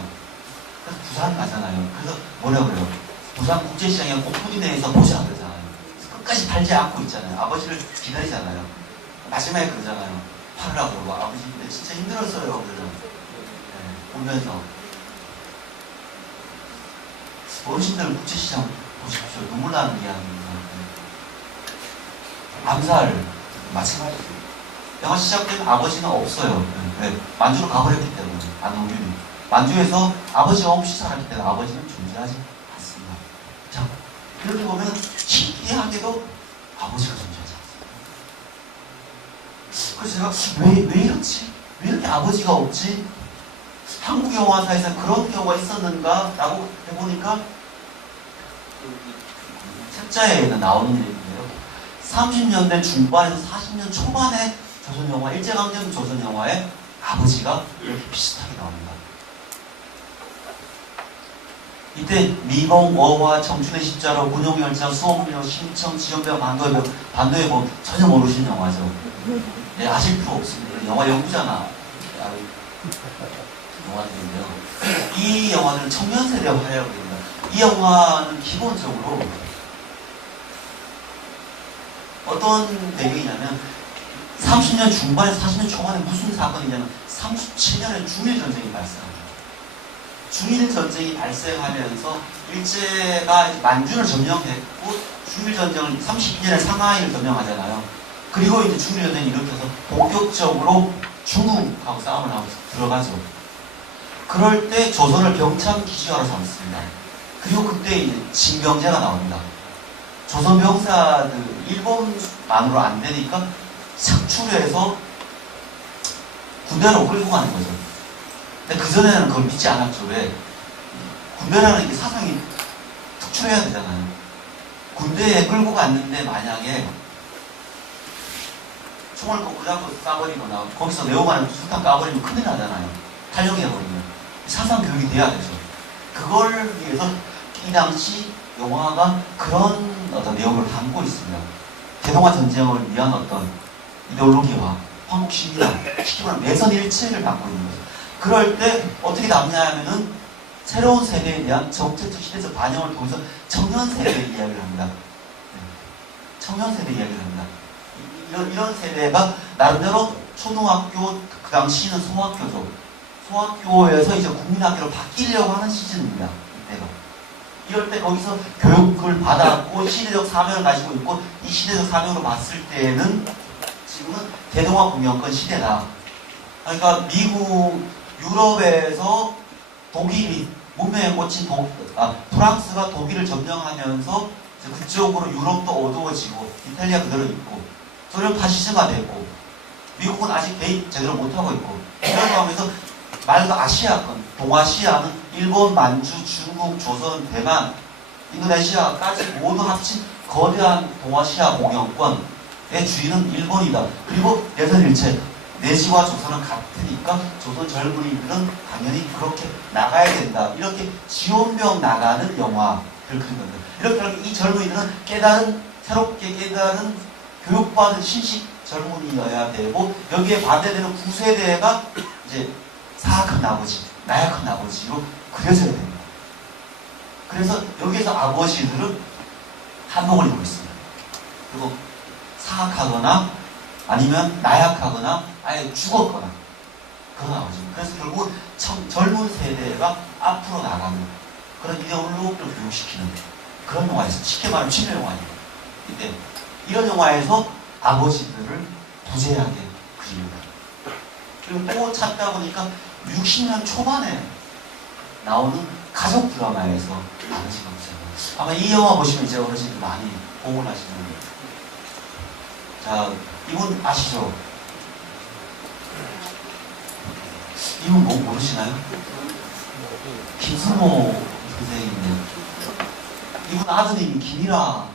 그래서 부산 가잖아요. 그래서 뭐라 그래요? 부산 국제시장에 오프닝 내에서 보자 그러잖아요. 끝까지 팔지 않고 있잖아요. 아버지를 기다리잖아요. 마지막에 그러잖아요. 팔으라고 그러고 아버지 근데 진짜 힘들었어요. 그러잖아요. 네, 보면서 어르신들 국제시장 보십시오. 눈물 나는 이야기입니다. 암살 마찬가지죠. 영화 시작되면 아버지는 없어요. 네, 만주로 가버렸기 때문에 안동균이 만주에서 아버지가 없이 살았기 때문에 아버지는 존재하지 않습니다. 자, 이렇게 보면 신기하게도 아버지가 존재하지 않습니다. 그래서 제가 왜 이렇지? 왜 이렇게 아버지가 없지? 한국 영화사에서 그런 경우가 있었는가? 라고 해보니까 책자에는 나오는 얘기인데요. 30년대 중반에서 40년 초반에 조선영화, 일제강점기 조선영화에 아버지가 이렇게 비슷하게 나옵니다. 이때 미봉, 어화, 청춘의 십자로, 군용열차, 수험료, 신청, 지연배우, 반도의 뭐 전혀 모르시는 영화죠. 네, 아실 필요 없습니다. 영화 연구잖아. 영화들인데요. 이 영화는 청년세대 화려합니다. 이 영화는 기본적으로 어떤 배경이냐면 30년 중반에서 40년 초반에 무슨 사건이냐면 37년에 중일전쟁이 발생합니다. 중일전쟁이 발생하면서 일제가 만주를 점령했고 중일전쟁을 32년에 상하이를 점령하잖아요. 그리고 이제 중일전쟁이 일으켜서 본격적으로 중국하고 싸움을 하고 들어가죠. 그럴 때 조선을 병참 기지화로 삼습니다. 그리고 그때 이제 징병제가 나옵니다. 조선 병사들 일본만으로 안 되니까 착출해서 군대로 끌고 가는 거죠. 근데 그전에는 그걸 믿지 않았죠. 왜? 군대라는 게 사상이 특출해야 되잖아요. 군대에 끌고 갔는데 만약에 총을 꼭 그잡고 쏴버리거나 거기서 내오가는 수탄 까버리면 큰일 나잖아요. 탈영해버리면. 사상 교육이 돼야 되죠. 그걸 위해서 이 당시 영화가 그런 어떤 내용을 담고 있습니다. 대동아 전쟁을 위한 어떤 이데올로기와 한국 시민이나 쉽게 말하면 매선일체를 담고 있는 거죠. 그럴 때 어떻게 담냐 하면은 새로운 세대에 대한 정책적 시대적 반영을 통해서 청년 세대의 이야기를 합니다. 청년 세대 이야기를 합니다. 이런 세대가 나름대로 초등학교, 그 당시는 소학교죠. 소학교에서 이제 국민학교로 바뀌려고 하는 시즌입니다. 이때가. 이럴 때 거기서 교육을 받았고 시대적 사명을 가지고 있고 이 시대적 사명으로 봤을 때는 지금은 대동아 공영권 시대다. 그러니까 미국, 유럽에서 독일이 문명에 꽂힌 프랑스가 독일을 점령하면서 그쪽으로 유럽도 어두워지고 이탈리아 그대로 있고 소련 파시즘화 되고 미국은 아직 개입 제대로 못하고 있고 이런 상황에서 말 그대로 아시아권, 동아시아는 일본, 만주, 중국, 조선, 대만, 인도네시아까지 모두 합친 거대한 동아시아 공영권의 주인은 일본이다. 그리고 내선일체, 내시와 조선은 같으니까 조선 젊은이들은 당연히 그렇게 나가야 된다. 이렇게 지원병 나가는 영화를 그린 겁니다. 이렇게 하면 이 젊은이들은 새롭게 깨달은 교육받은 신식 젊은이여야 되고 여기에 반대되는 구세대가 이제 사악한 아버지, 나약한 아버지로 그려져야 됩니다. 그래서 여기에서 아버지들은 한복을 입고 있습니다. 그리고 사악하거나 아니면 나약하거나 아예 죽었거나 그런 아버지입니다. 그래서 결국 젊은 세대가 앞으로 나가는 그런 이데올로기를 교육시키는 그런 영화에서 쉽게 말하면 친일 영화입니다. 이때 이런 영화에서 아버지들을 부재하게 그립니다. 그리고 또 찾다 보니까 60년 초반에 나오는 가족 드라마에서 아버지가 없어요. 아마 이 영화 보시면 이제 어르신들 많이 보고 나시는 거예요. 자, 이분 아시죠? 이분 뭐 모르시나요? 김승호 선생님이요. 이분 아드님이 김이라라고,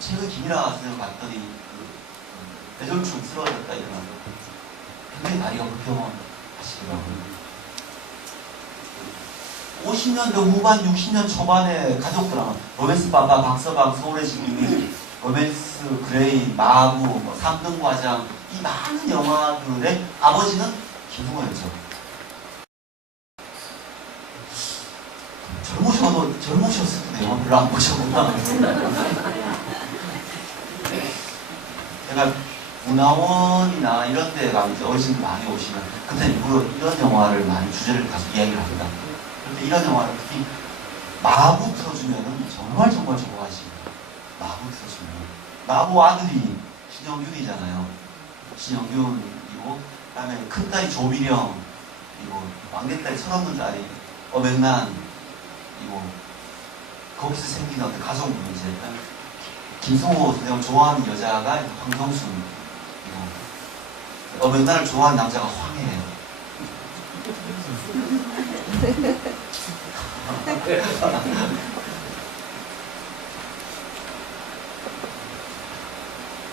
최근 김이라 선생님 봤더니 뇌졸중 쓰러졌다 이러면서 굉장히 다리가 불평하시더라고요. 50년대 후반, 60년 초반에 가족들하고 로맨스 빠빠, 박서방, 서울의 시민이, 로맨스 그레이, 마구, 뭐 3등 과장, 이 많은 영화들의 아버지는 김승호였죠. 젊으셨을 때 영화 별로 안 보셨구나. 제가 문화원이나 이런 데 가면 이제 어르신들 많이 오시면 그때 일부러 이런 영화를 많이 주제를 가서 이야기를 합니다. 그런데 이런 영화를 특히 마구 틀어주면은 정말 좋아하십니다. 마구 틀어주면. 마구 아들이 신영균이잖아요. 신영균이고, 그 다음에 큰딸이 조미령, 그리고 막내딸이 철없는 딸이 어맹란, 이고 거기서 생긴 어떤 가족 문제. 김승호 선생님을 좋아하는 여자가 황정순, 그리고 어맹란을 좋아하는 남자가 황해예요.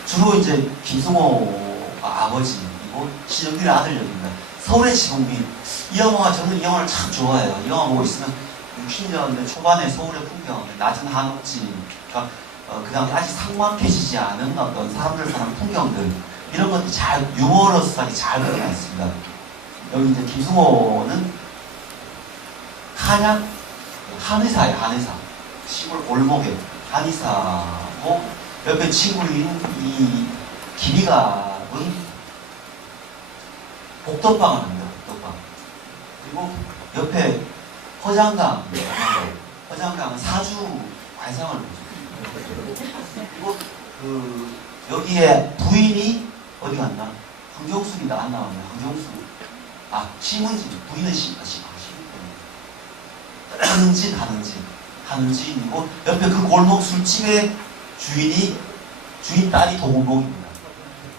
주로 이제 김승호가 아버지이고 신영균의 아들 역입니다. 서울의 지붕이, 이 영화가, 저는 이 영화를 참 좋아해요. 이 영화 보고 있으면 60년대 초반에 서울의 풍경, 낮은 한옥집, 그러니까 그 당시 아직 삭막해지지 않은 어떤 사람들 사는 풍경들, 이런 것들이 잘 유머러스하게 잘 그려져 있습니다. 여기 이제 김승호는 한의사예요. 한의사. 시골 골목에 한의사고, 옆에 친구인 이 김희갑은 복덕방을 합니다. 복덕방. 그리고 옆에 허장강은 사주 관상을 보죠. 그리고 여기에 부인이 어디 갔나? 황정숙이 안 나왔네. 황정숙. 심은진. 부인은 한은진이고, 옆에 그 골목 술집의 주인 딸이 도문복입니다.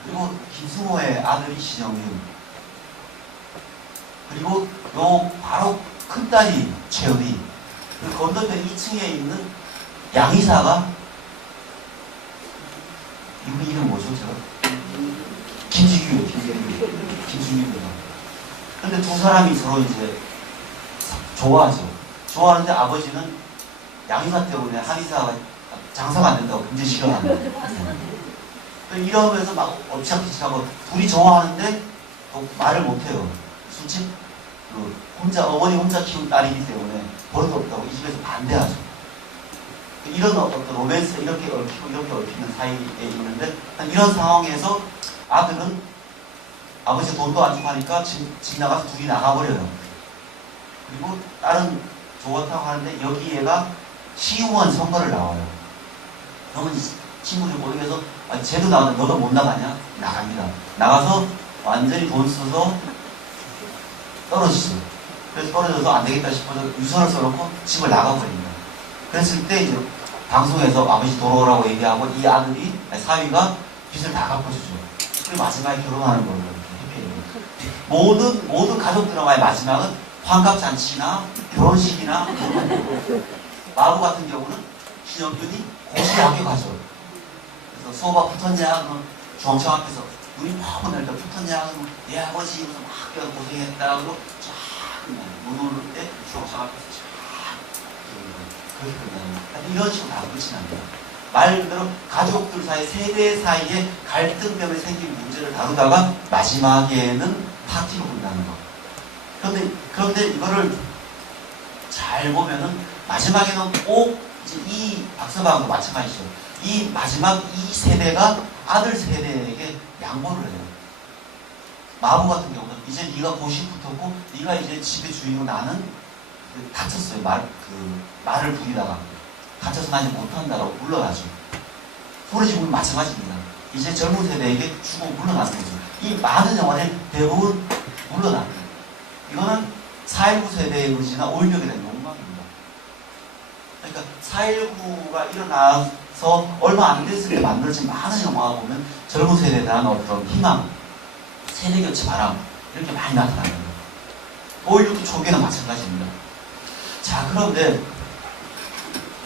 그리고 김승호의 아들이 신영균. 그리고 요 바로 큰딸이 최은희. 그 건너편 2층에 있는 양이사가, 이분 이름 뭐죠, 제가? 김주규입니다. 근데 두 사람이 서로 이제 좋아하죠. 좋아하는데 아버지는 양이사 때문에 한의사가 장사가 안 된다고 굉장히 싫어합니다. 이러면서 막 엎치락뒤치락하고 둘이 좋아하는데 또 말을 못해요. 술집 어머니 혼자 키운 딸이기 때문에 버릇 없다고 이 집에서 반대하죠. 이런 어떤 로맨스 이렇게 얽히고 이렇게 얽히는 사이에 있는데, 이런 상황에서 아들은 아버지 돈도 안 주고 하니까 집 나가서 둘이 나가버려요. 그리고 딸은 좋았다고 하는데 여기 얘가 시의원 선거를 나와요. 그러면 친구들 모르겠어. 쟤도 나가는데 너도 못 나가냐? 나갑니다. 나가서 완전히 돈 써서 떨어지죠. 그래서 떨어져서 안 되겠다 싶어서 유서를 써놓고 집을 나가버립니다. 그랬을 때 이제 방송에서 아버지 돌아오라고 얘기하고 이 아들이, 사위가 빚을 다 갚아주죠. 그리고 마지막에 결혼하는 걸로 해피해요. 모든 가족 드라마의 마지막은 환갑잔치나 결혼식이나 마부 같은 경우는 신영균이 고시 학교 가죠. 그래서 수업 앞 붙었냐? 그럼 중앙청 앞에서 눈이 너무 날까 붙었냐? 그러면 내 아버지 막 고생했다. 그러고 쫙 문 오를 때 중앙청 앞에서 쫙 그렇게 끝납니다. 이런 식으로 다 끝이 납니다. 말 그대로 가족들 사이, 세대 사이의 갈등 때문에 생긴 문제를 다루다가 마지막에는 파티로 끝나는 거. 그런데 이거를 잘 보면은 마지막에는 꼭 이제 이 박서방도 마찬가지죠. 이 마지막 이 세대가 아들 세대에게 양보를 해요. 마부 같은 경우는 이제 네가 고시 붙었고 네가 이제 집의 주인이고 나는 다쳤어요. 말을 부리다가 다쳐서 나 이제 못한다라고 물러나죠. 소리지붕은 마찬가지입니다. 이제 젊은 세대에게 주고 물러나는 거죠. 이 많은 영화는 대부분 물러납니다. 이거는 4.19 세대의 의지나 오일력에 대한 욕망입니다. 그러니까 4.19가 일어나서 얼마 안 됐을 때 만들어진 많은 영화가 보면 젊은 세대에 대한 어떤 희망, 세대교체 바람, 이렇게 많이 나타나요. 보일루트 초기에는 마찬가지입니다. 자, 그런데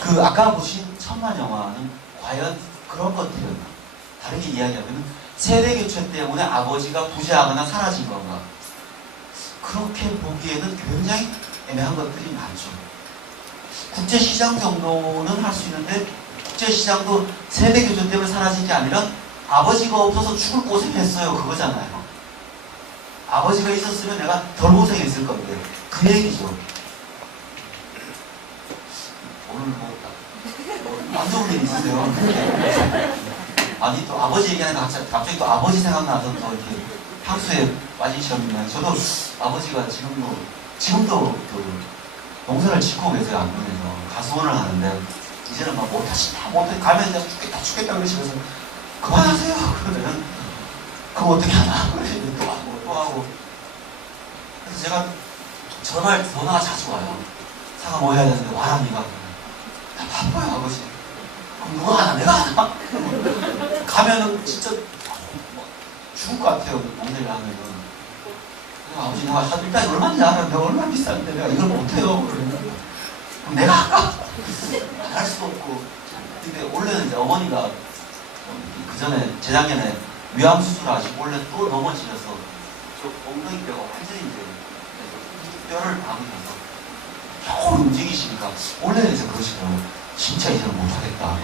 그 아까 보신 천만 영화는 과연 그런 것들이었나? 다르게 이야기하면 세대 교체 때문에 아버지가 부재하거나 사라진 건가? 그렇게 보기에는 굉장히 애매한 것들이 많죠. 국제시장 정도는 할 수 있는데 국제시장도 세대 교체 때문에 사라진 게 아니라 아버지가 없어서 죽을 고생했어요. 그거잖아요. 아버지가 있었으면 내가 덜 고생했을 건데 그 얘기죠. 오늘 안 좋은 일 있으세요? 아니 또 아버지 얘기하니까 갑자기 또 아버지 생각나서 또 이렇게 향수에 빠지셨는데 저도 아버지가 지금도 그 농사를 짓고 계세요. 안동에서 가수원을 하는데 이제는 막 못하신다 못해 가면 이제 죽겠다 그러시면서 그만하세요. 그러면 그럼 어떻게 하나 그러시면 또 하고 그래서 제가 전화가 자주 와요. 사과 뭐 해야 되는데 와라 니가. 나 바빠요 아버지. 그럼 누가 하나 내가 하나. 가면은 진짜 죽을 것 같아요. 농사를 하면은. 아버지 내가 일단 얼마인지 알아. 내가 얼마나 비싼데 내가 이걸 못해요. 그러면 그럼 내가 할까? 안 할 수도 없고. 근데 원래는 이제 어머니가 그 전에 재작년에 위암 수술하시고 원래 또 넘어지셔서 엉덩이 뼈가 완전히 이제 뼈를 박으셔서 겨우 움직이시니까 원래는 이제 그러시더라고요. 진짜 이제는 못하겠다.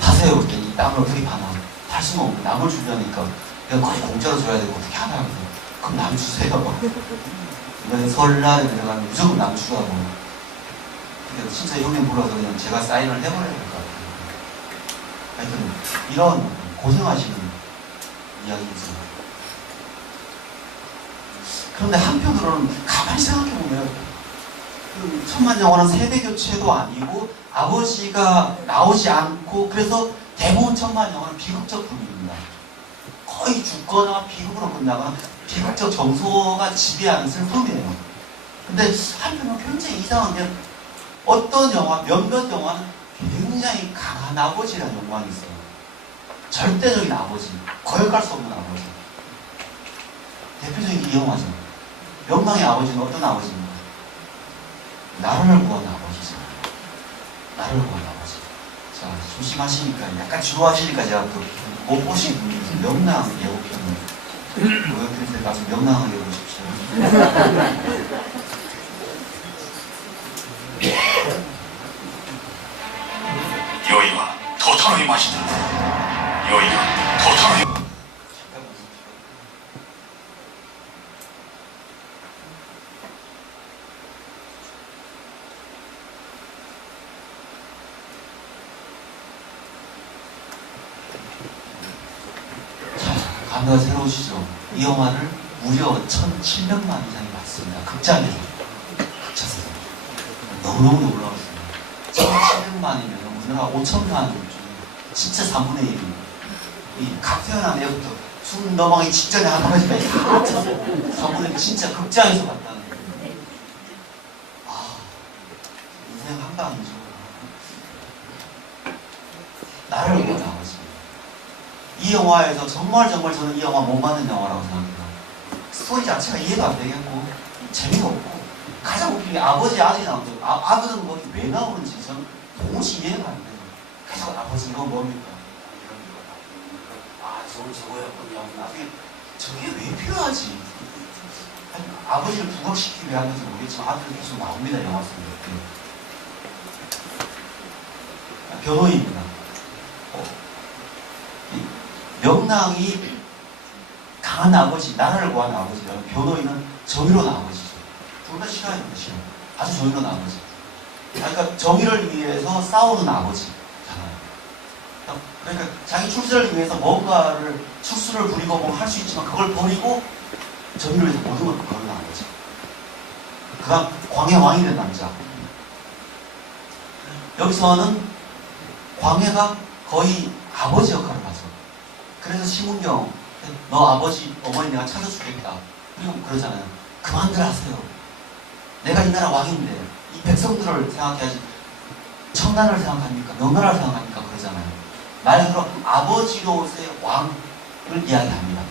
하세요. 이렇게 이 땅을 투입하나 할 수는 없고 남을 주려니까 내가 거의 공짜로 줘야 되고 어떻게 하나 그래서 그럼 남 주세요. 이번에 설날에 내려가면 무조건 남 주라고. 근데 진짜 형님 불러서 그냥 제가 사인을 해버려야 될 것 같아요. 하여튼 이런 고생하시는 이야기죠. 그런데 한편으로는 가만히 생각해보면 그 천만 영화는 세대 교체도 아니고 아버지가 나오지 않고 그래서 대부분 천만 영화는 비극적 분위기입니다. 거의 죽거나 비극으로 끝나거나 비극적 정서가 지배하는 슬픔이에요. 근데 한편으로 굉장히 이상한 게 어떤 영화, 몇몇 영화는 굉장히 강한 아버지라는 영광이 있어요. 절대적인 아버지, 거역할 수 없는 아버지. 대표적인 이 영화죠. 명망의 아버지는 어떤 아버지입니까? 나를 구한 아버지죠. 나를 구한 아버지. 자, 조심하시니까, 약간 주로하시니까 제가 또 못 보신 분들은 명랑 예고편을 예고편을 때 가서 명랑하게 보십시오. 여기와 도타노의 맛이다. 여기가 도타노의 감회가 새로우시죠? 이 영화를 무려 1,700만 이상이 봤습니다. 극장에서. 극장에서. 너무너무 놀라웠습니다. 1,700만이면 우리나라 5,000만 중에 진짜 3분의 1입니다. 이 각 태어난 애부터 숨 넘어가기 직전에 할아버지까지 다 합쳐서 3분의 1 진짜 극장에서 봤다는 거예요. 아, 인생 한 방이죠. 나를 위한 아버지. 이 영화에서 정말 저는 이 영화 못 맞는 영화라고 생각해요. 스토리 자체가 이해도 안 되겠고 재미가 없고 가장 웃긴 게 아버지 아들이 나오죠. 아들은 거기 왜 나오는지 저는 도무지 이해가 안 돼요. 계속 아버지 이거 뭡니까? 저거였군요. 나중에 저게 왜 필요하지? 아니, 아버지를 부각시키기 위한 건지 모르겠지만 아들은 계속 나옵니다. 영화 속에. 변호인입니다. 명랑이 강한 아버지, 나라를 구하는 아버지라면 변호인은 정의로운 아버지죠. 둘 다 싫어합니다, 싫어. 아주 정의로운 아버지. 그러니까 정의를 위해서 싸우는 아버지잖아요. 그러니까 자기 출세를 위해서 뭔가를 출수를 부리고 뭐 할 수 있지만 그걸 버리고 정의를 위해서 모든 걸 거는 아버지. 그 다음 광해 왕이 된 남자. 여기서는 광해가 거의 아버지 역할을 하죠. 그래서 심은경, 너 아버지, 어머니 내가 찾아주겠다. 그리고 그러잖아요. 그만들 하세요. 내가 이 나라 왕인데 이 백성들을 생각해야지 청나라를 생각합니까? 명나라를 생각합니까? 그러잖아요. 말 그대로 아버지로서의 왕을 이야기합니다.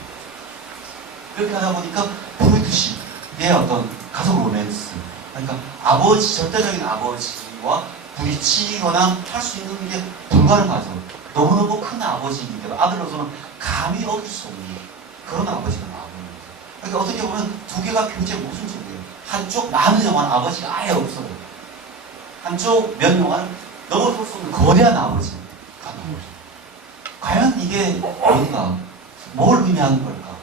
이렇게 하다 보니까 프로이트식의 어떤 가족 로맨스. 그러니까 아버지, 절대적인 아버지와 부딪히거나 할 수 있는 게 불가능하죠. 너무너무 큰 아버지이기 때문에 아들로서는 감히 어길 수 없는 그런 아버지가 나와요. 그러니까 어떻게 보면 두 개가 굉장히 모순적이에요. 한쪽 많은 영화는 아버지가 아예 없어요. 한쪽 몇 영화는 넘어설 수 없는 거대한 아버지가 나와요. 과연 이게 뭔가, 뭘 의미하는 걸까?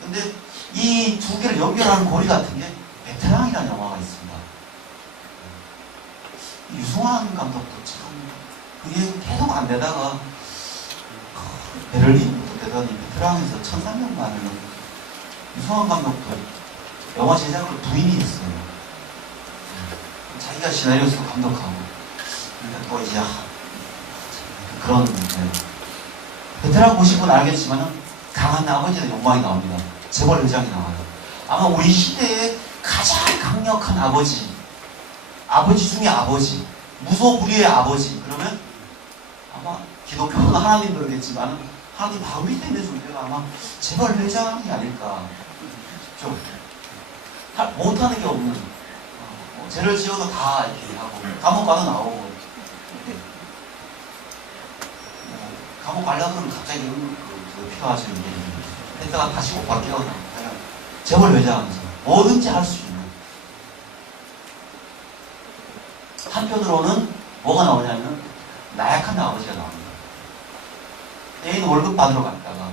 근데 이 두 개를 연결하는 고리 같은 게 베테랑이라는 영화가 있습니다. 유승환 감독도 참 그게 계속 안 되다가 베를린부터 되더니 베테랑에서 1300만을 유승환 감독도 영화 제작을 부인이 했어요. 자기가 시나리오 쓰고 감독하고 그러니까 또 이제 그런 베테랑 보시면 알겠지만은 강한 아버지의 욕망이 나옵니다. 재벌 회장이 나와요. 아마 우리 시대의 가장 강력한 아버지 중에 아버지, 무소불위의 아버지. 그러면 아마 기독교는 하나님 그러겠지만 하나님 바로 밑에 있는 존재가 아마 재벌 회장이 아닐까 싶죠. 못하는 게 없는, 죄를 지어도 다 이렇게 하고 감옥 가도 나오고, 감옥 가려고 그러면 갑자기 필요하시는 게 했다가 다시 못 바뀌거나 재벌 회장이죠. 뭐든지 할 수 있는. 한편으로는 뭐가 나오냐면 나약한 아버지가 나옵니다. 애인 월급 받으러 갔다가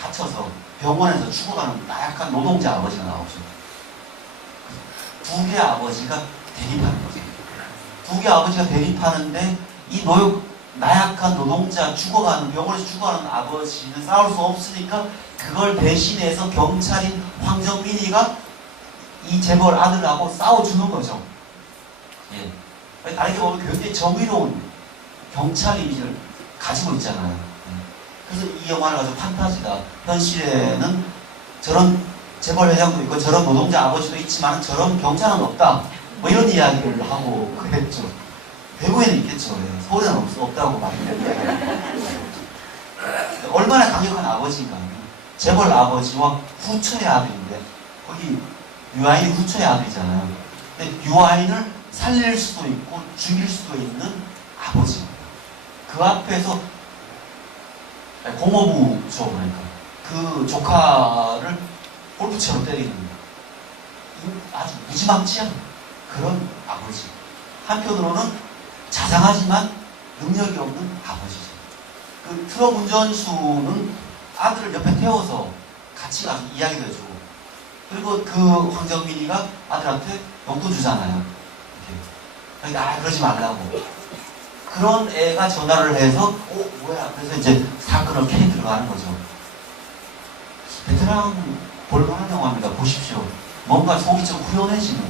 갇혀서 병원에서 죽어가는 나약한 노동자 아버지가 나오죠. 두 개의 아버지가 대립하는 거죠. 두 개의 아버지가 대립하는데 이 나약한 노동자, 병원에서 죽어가는 아버지는 싸울 수 없으니까 그걸 대신해서 경찰인 황정민이가 이 재벌 아들하고 싸워주는 거죠. 예. 다르게 보면 굉장히 정의로운 경찰 이미지를 가지고 있잖아요. 그래서 이 영화를 가지고 판타지다. 현실에는 저런 재벌 회장도 있고 저런 노동자 아버지도 있지만 저런 경찰은 없다. 뭐 이런 이야기를 하고 그랬죠. 대구에는 있겠죠. 서울에는 없다고 말했는데 얼마나 강력한 아버지인가. 재벌 아버지와 후처의 아들인데 거기 유아인이 후처의 아들이잖아요. 근데 유아인을 살릴 수도 있고 죽일 수도 있는 아버지입니다. 그 앞에서 공업우죠. 그러니까 그 조카를 골프채로 때리는 아주 무지막지한 그런 아버지. 한편으로는 자상하지만 능력이 없는 아버지죠. 그 트럭 운전수는 아들을 옆에 태워서 같이 가서 이야기도 해주고, 그리고 그 황정민이가 아들한테 용돈 주잖아요. 그러니까 그러지 말라고. 그런 애가 전화를 해서 뭐야. 그래서 이제 사건을 캐 들어가는 거죠. 베테랑 볼만한 영화입니다. 보십시오. 뭔가 속이 좀 후련해지는,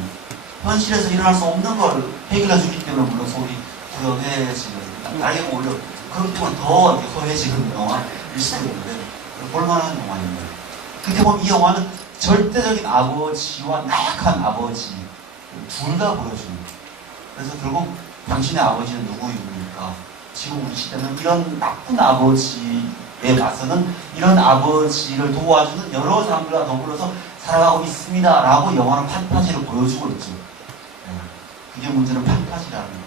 현실에서 일어날 수 없는 걸 해결해 주기 때문에 물론 속이 후련해지는, 나에게 오히려 그렇기 때문에 더 이렇게 소해지는 영화일 수도 있는데 볼만한 영화입니다. 그렇게 보면 이 영화는 절대적인 아버지와 나약한 아버지 둘 다 보여줍니다. 그래서 결국 당신의 아버지는 누구입니까? 지금 우리 시대는 이런 나쁜 아버지에 맞서는 이런 아버지를 도와주는 여러 사람들과 더불어서 살아가고 있습니다. 라고 영화는 판타지를 보여주고 있죠. 그게 문제는 판타지라는 거죠.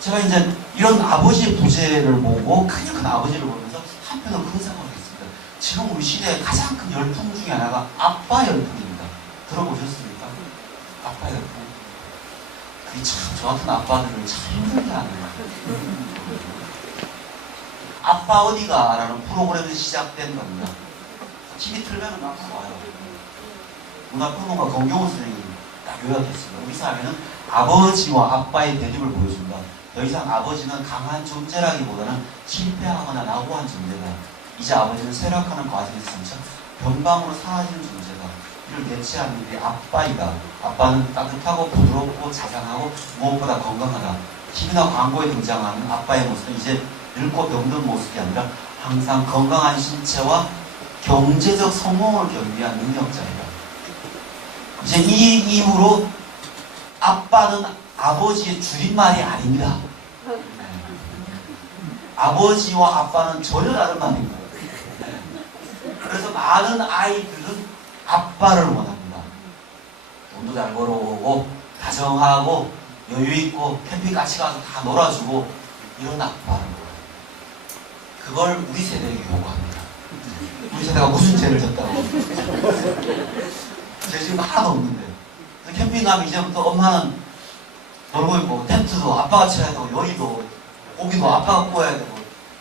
제가 이제 이런 아버지의 부재를 보고 강력한 아버지를 보면서 한편으로 그런 생각을 했습니다. 지금 우리 시대의 가장 큰 열풍 중에 하나가 아빠 열풍입니다. 들어보셨습니까? 아빠 열풍. 그게 참 저 같은 아빠들을 참 힘들게 하는 거예요. 아빠 어디가? 라는 프로그램이 시작된 겁니다. TV 틀면 앞으로 와요. 문화평론가 권경호 선생님이 딱 요약했습니다. 우리 사회는 아버지와 아빠의 대립을 보여준다. 더 이상 아버지는 강한 존재라기보다는 실패하거나 낙오한 존재다. 이제 아버지는 쇠락하는 과정에서 점차 변방으로 사라지는 존재다. 이를 대체하는 게 아빠이다. 아빠는 따뜻하고 부드럽고 자상하고 무엇보다 건강하다. TV나 광고에 등장하는 아빠의 모습은 이제 늙고 병든 모습이 아니라 항상 건강한 신체와 경제적 성공을 겸비한 능력자이다. 이제 이 이후로 아빠는 아버지의 줄임말이 아닙니다. 아버지와 아빠는 전혀 다른 말입니다. 그래서 많은 아이들은 아빠를 원합니다. 돈도 잘 벌어오고 다정하고 여유있고 캠핑 같이 가서 다 놀아주고 이런 아빠를 원합니다. 그걸 우리 세대에게 요구합니다. 우리 세대가 무슨 죄를 졌다고. 죄 지금 하나도 없는데. 캠핑 가면 이제부터 엄마는 놀고 있고 텐트도 아빠가 쳐야 되고 요리도 고기도 아빠가 구워야 되고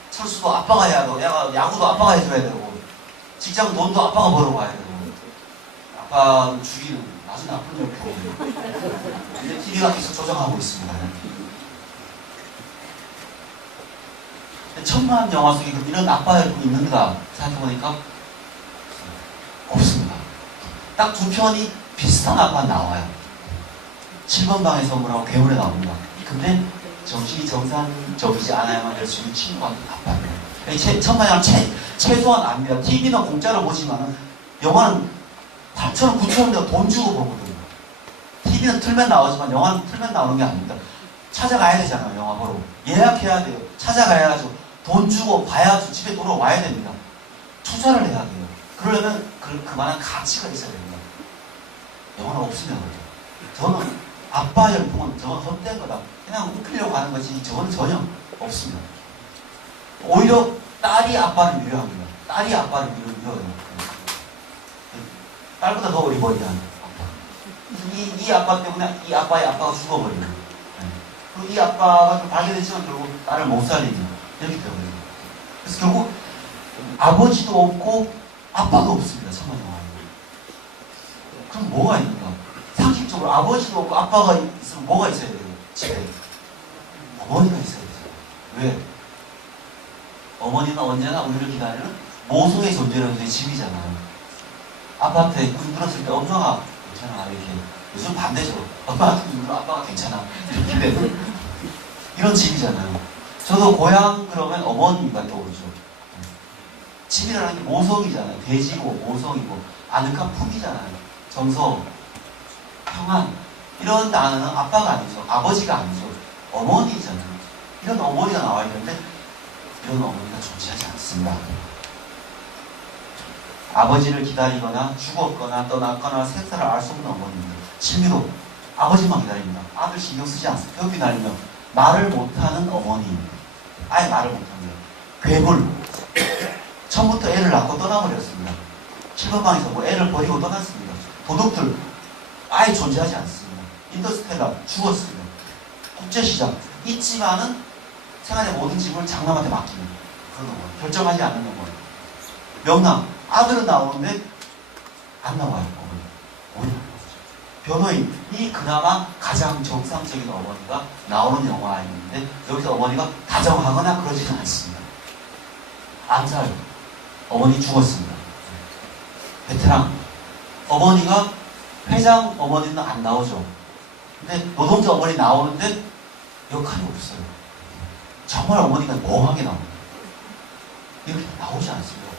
철수도 아빠가 해야 되고 야구도 아빠가 해줘야 되고 직장 돈도 아빠가 벌어와야 되고 아빠 주기는 아주 나쁜 녀석. 이제 TV가 계속 조정하고 있습니다. 천만 영화 속에 이런 아빠 열풍이 있는가 생각해보니까 없습니다. 딱 두 편이 비슷한 아빠가 나와요. 7번 방의 선물하고 괴물에 나옵니다. 근데 정신이 정상적이지 않아야만 될 수 있는 친구가 아빠입니다. 천만 영화 최소한 압니다. TV는 공짜로 보지만 영화는 8,000원, 9,000원 내가 돈 주고 보거든요. TV는 틀면 나오지만 영화는 틀면 나오는 게 아닙니다. 찾아가야 되잖아요. 영화 보러. 예약해야 돼요. 찾아가야죠. 돈 주고 봐야죠. 집에 돌아와야 됩니다. 투자를 해야 돼요. 그러려면 그만한 가치가 있어야 됩니다. 영화는 없으면 저는 아빠 열풍은 저건 헛된 거다. 그냥 웃기려고 하는 거지 저건 전혀 없습니다. 오히려 딸이 아빠를 미워합니다. 딸이 아빠를 미워해요. 딸보다 더 어리버리한 아빠. 이 아빠 때문에 이 아빠의 아빠가 죽어버리는. 그리고 이 아빠가 좀 발견했지만 결국 딸을 못 살리는. 이렇게 되어버려요. 그래서 결국 아버지도 없고 아빠도 없습니다. 천만 영화는. 그럼 뭐가 있는가? 상식적으로 아버지도 없고 아빠가 있으면 뭐가 있어야 돼요? 집에 어머니가 있어야 되죠. 왜? 어머니는 언제나 우리를 기다리는 모성의 존재라는 게 집이잖아요. 아빠한테 문 들었을 때 엄마가 괜찮아 이렇게. 요즘 반대죠. 엄마한테 문 들어 아빠가 괜찮아 이렇게 되는 이런 집이잖아요. 저도 고향 그러면 어머니가 떠오르죠. 집이라는 게 모성이잖아요. 돼지고 모성이고 아늑한 품이잖아요. 정서, 평안 이런 단어는 아빠가 아니죠. 아버지가 아니죠. 어머니잖아요. 이런 어머니가 나와야 되는데 이런 어머니가 존재하지 않습니다. 아버지를 기다리거나 죽었거나 떠났거나 생사를 알 수 없는 어머니입니다. 실미로 아버지만 기다립니다. 아들 신경 쓰지 않습니다. 벽이 날리면 말을 못하는 어머니입니다. 아예 말을 못합니다. 괴물. 처음부터 애를 낳고 떠나버렸습니다. 7번 방에서 뭐 애를 버리고 떠났습니다. 도둑들 아예 존재하지 않습니다. 인터스텔라 죽었습니다. 국제시장 있지만은 생활의 모든 짐을 장남한테 맡깁니다. 그런 어머니. 결정하지 않는 어머니. 명랑 아들은 나오는데 안 나와요. 어머니. 변호인이 그나마 가장 정상적인 어머니가 나오는 영화인데 여기서 어머니가 다정하거나 그러지는 않습니다. 암살 어머니 죽었습니다. 베테랑 어머니가 회장 어머니는 안 나오죠. 근데 노동자 어머니 나오는데 역할이 없어요. 정말 어머니가 멍하게 나옵니다. 이렇게 나오지 않습니다.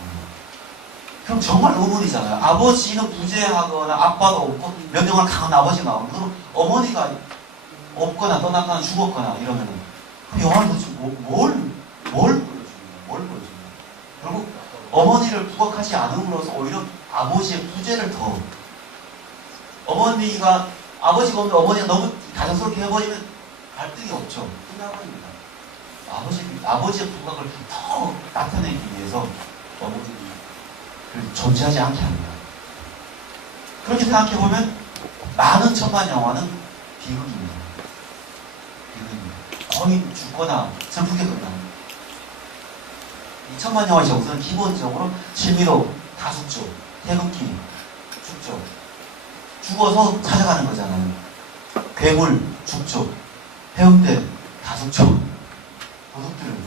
그럼 정말 의문이잖아요. 아버지는 부재하거나 아빠가 없고 명령을 강한 아버지가 나오면 그럼 어머니가 없거나 떠났거나 죽었거나 이러면은 그럼 영화는 도대체 뭘 보여줍니까? 결국 어머니를 부각하지 않음으로써 오히려 아버지의 부재를 더 어머니가 아버지가 없는데 어머니가 너무 다정스럽게 해버리면 갈등이 없죠. 끝나버립니다. 아버지의 부각을 더 나타내기 위해서 어머니를 존재하지 않게 합니다. 그렇게 생각해보면 많은 천만 영화는 비극입니다. 비극입니다. 거의 죽거나 슬프게 끝납니다. 이 천만 영화의 정서는 기본적으로 실미로 다 죽죠. 태극기 죽죠. 죽어서 찾아가는 거잖아요. 괴물 죽죠. 해운대 다 죽죠. 도둑들은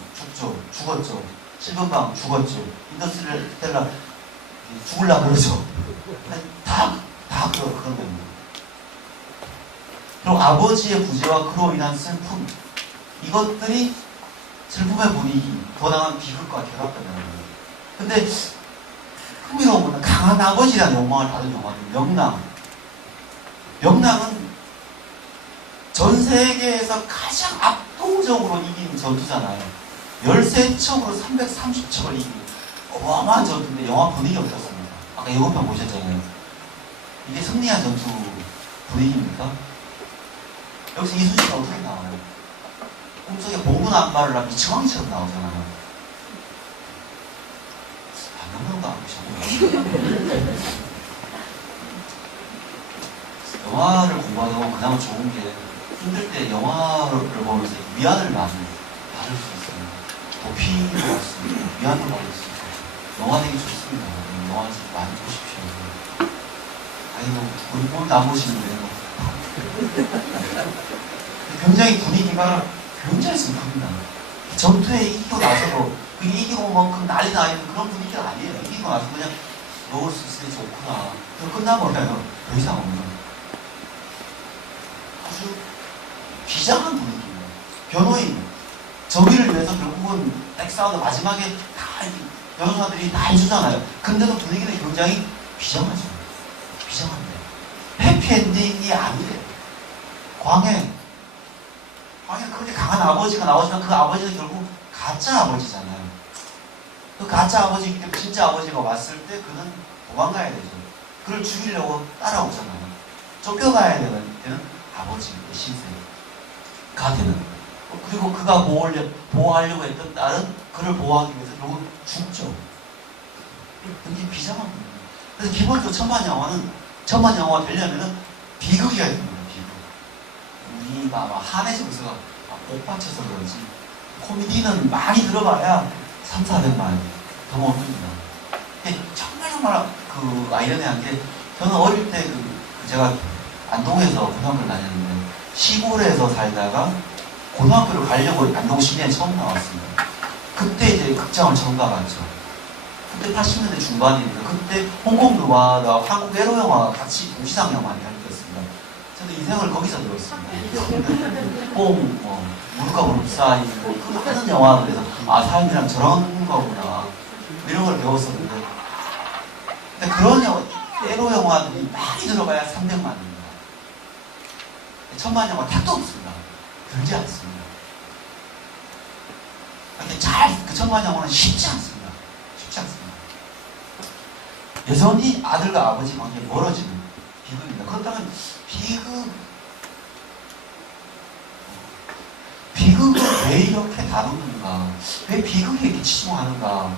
죽었죠. 7번 방 죽었죠. 인터스텔라 죽을라 그러죠. 다 그런 겁니다. 그리고 아버지의 부재와 그로 인한 슬픔 이것들이 슬픔의 분위기 더 나은 비극과 결합된다는 거예요. 근데 흥미로운 거는 강한 아버지라는 욕망을 받은 영화는 명랑은 전 세계에서 가장 압도적으로 이긴 전투잖아요. 13척으로 330척을 이기고 어마어마한 전투인데 영화 분위기 어떻습니까? 아까 예고편 보셨잖아요. 이게 승리한 전투 분위기입니까? 여기서 이순신이 어떻게 나와요? 꿈속에 봉군 안발을 하면 지왕이처럼 나오잖아요. 안 나오는 거 아니죠? 영화를 공부하다 보면 그나마 좋은 게 힘들 때 영화를 보면서 위안을 많이 받을 수 있어요. 도피를 할 수 있고 위안을 받을 수 있고 영화 되게 좋습니다. 영화 좀 많이 보십시오. 아이고 우리 오늘 안 보시는데요. 굉장히 분위기가 굉장히 슬픕니다. 전투에 이기고 나서도 그 이기고 만큼 난리 나 있는 그런 분위기가 아니에요. 이기고 나서 그냥 먹을 수 있으니 좋구나. 그럼 끝나버려요. 더 이상 없는. 아주 비장한 분위기예요. 변호인 정의를 위해서 결국은 엑사우드 마지막에 다 변호사들이 다 해주잖아요. 근데도 분위기는 굉장히 비장하죠. 비장한데 해피엔딩이 아니래요. 광해 그렇게 강한 아버지가 나오지만 그 아버지는 결국 가짜 아버지잖아요. 그 가짜 아버지이기 때문에 진짜 아버지가 왔을 때 그는 도망가야 되죠. 그를 죽이려고 따라오잖아요. 쫓겨가야 되는 아버지의 신세가 되는. 그리고 그가 보호하려고 했던 딸은 그를 보호하기 위해서 결국 죽죠. 굉장히 비장한 겁니다. 그래서 기본적으로 천만 영화가 되려면은 비극이어야 됩니다. 비극. 우리가 한해 정서가 복받쳐서 그런지 코미디는 많이 들어봐야 3,400만 더 못 듭니다. 정말 그 아이러니한 게 저는 어릴 때 제가 안동에서 고등학교를 다녔는데 시골에서 살다가 고등학교를 가려고 안동 시내에 처음 나왔습니다. 그때 이제 극장을 처음 가봤죠. 그때 80년대 중반입니다. 그때 홍콩 노화와 한국 에로 영화가 같이 동시상영 많이 할 때였습니다. 저도 인생을 거기서 배웠습니다. 무릎과 무릎 사이 그 많은 영화들에서 삶이란 저런 거구나 이런 걸 배웠었는데 근데 그런 에로 영화들이 많이 들어가야 300만입니다. 1000만 영화 택도 없습니다. 들지 않습니다. 이렇게 그 1000만 영화는 쉽지 않습니다. 쉽지 않습니다. 여전히 아들과 아버지 관계에 멀어지는 비극입니다. 그렇다면 비극을 왜 이렇게 다루는가? 왜 비극에 이렇게 치중하는가?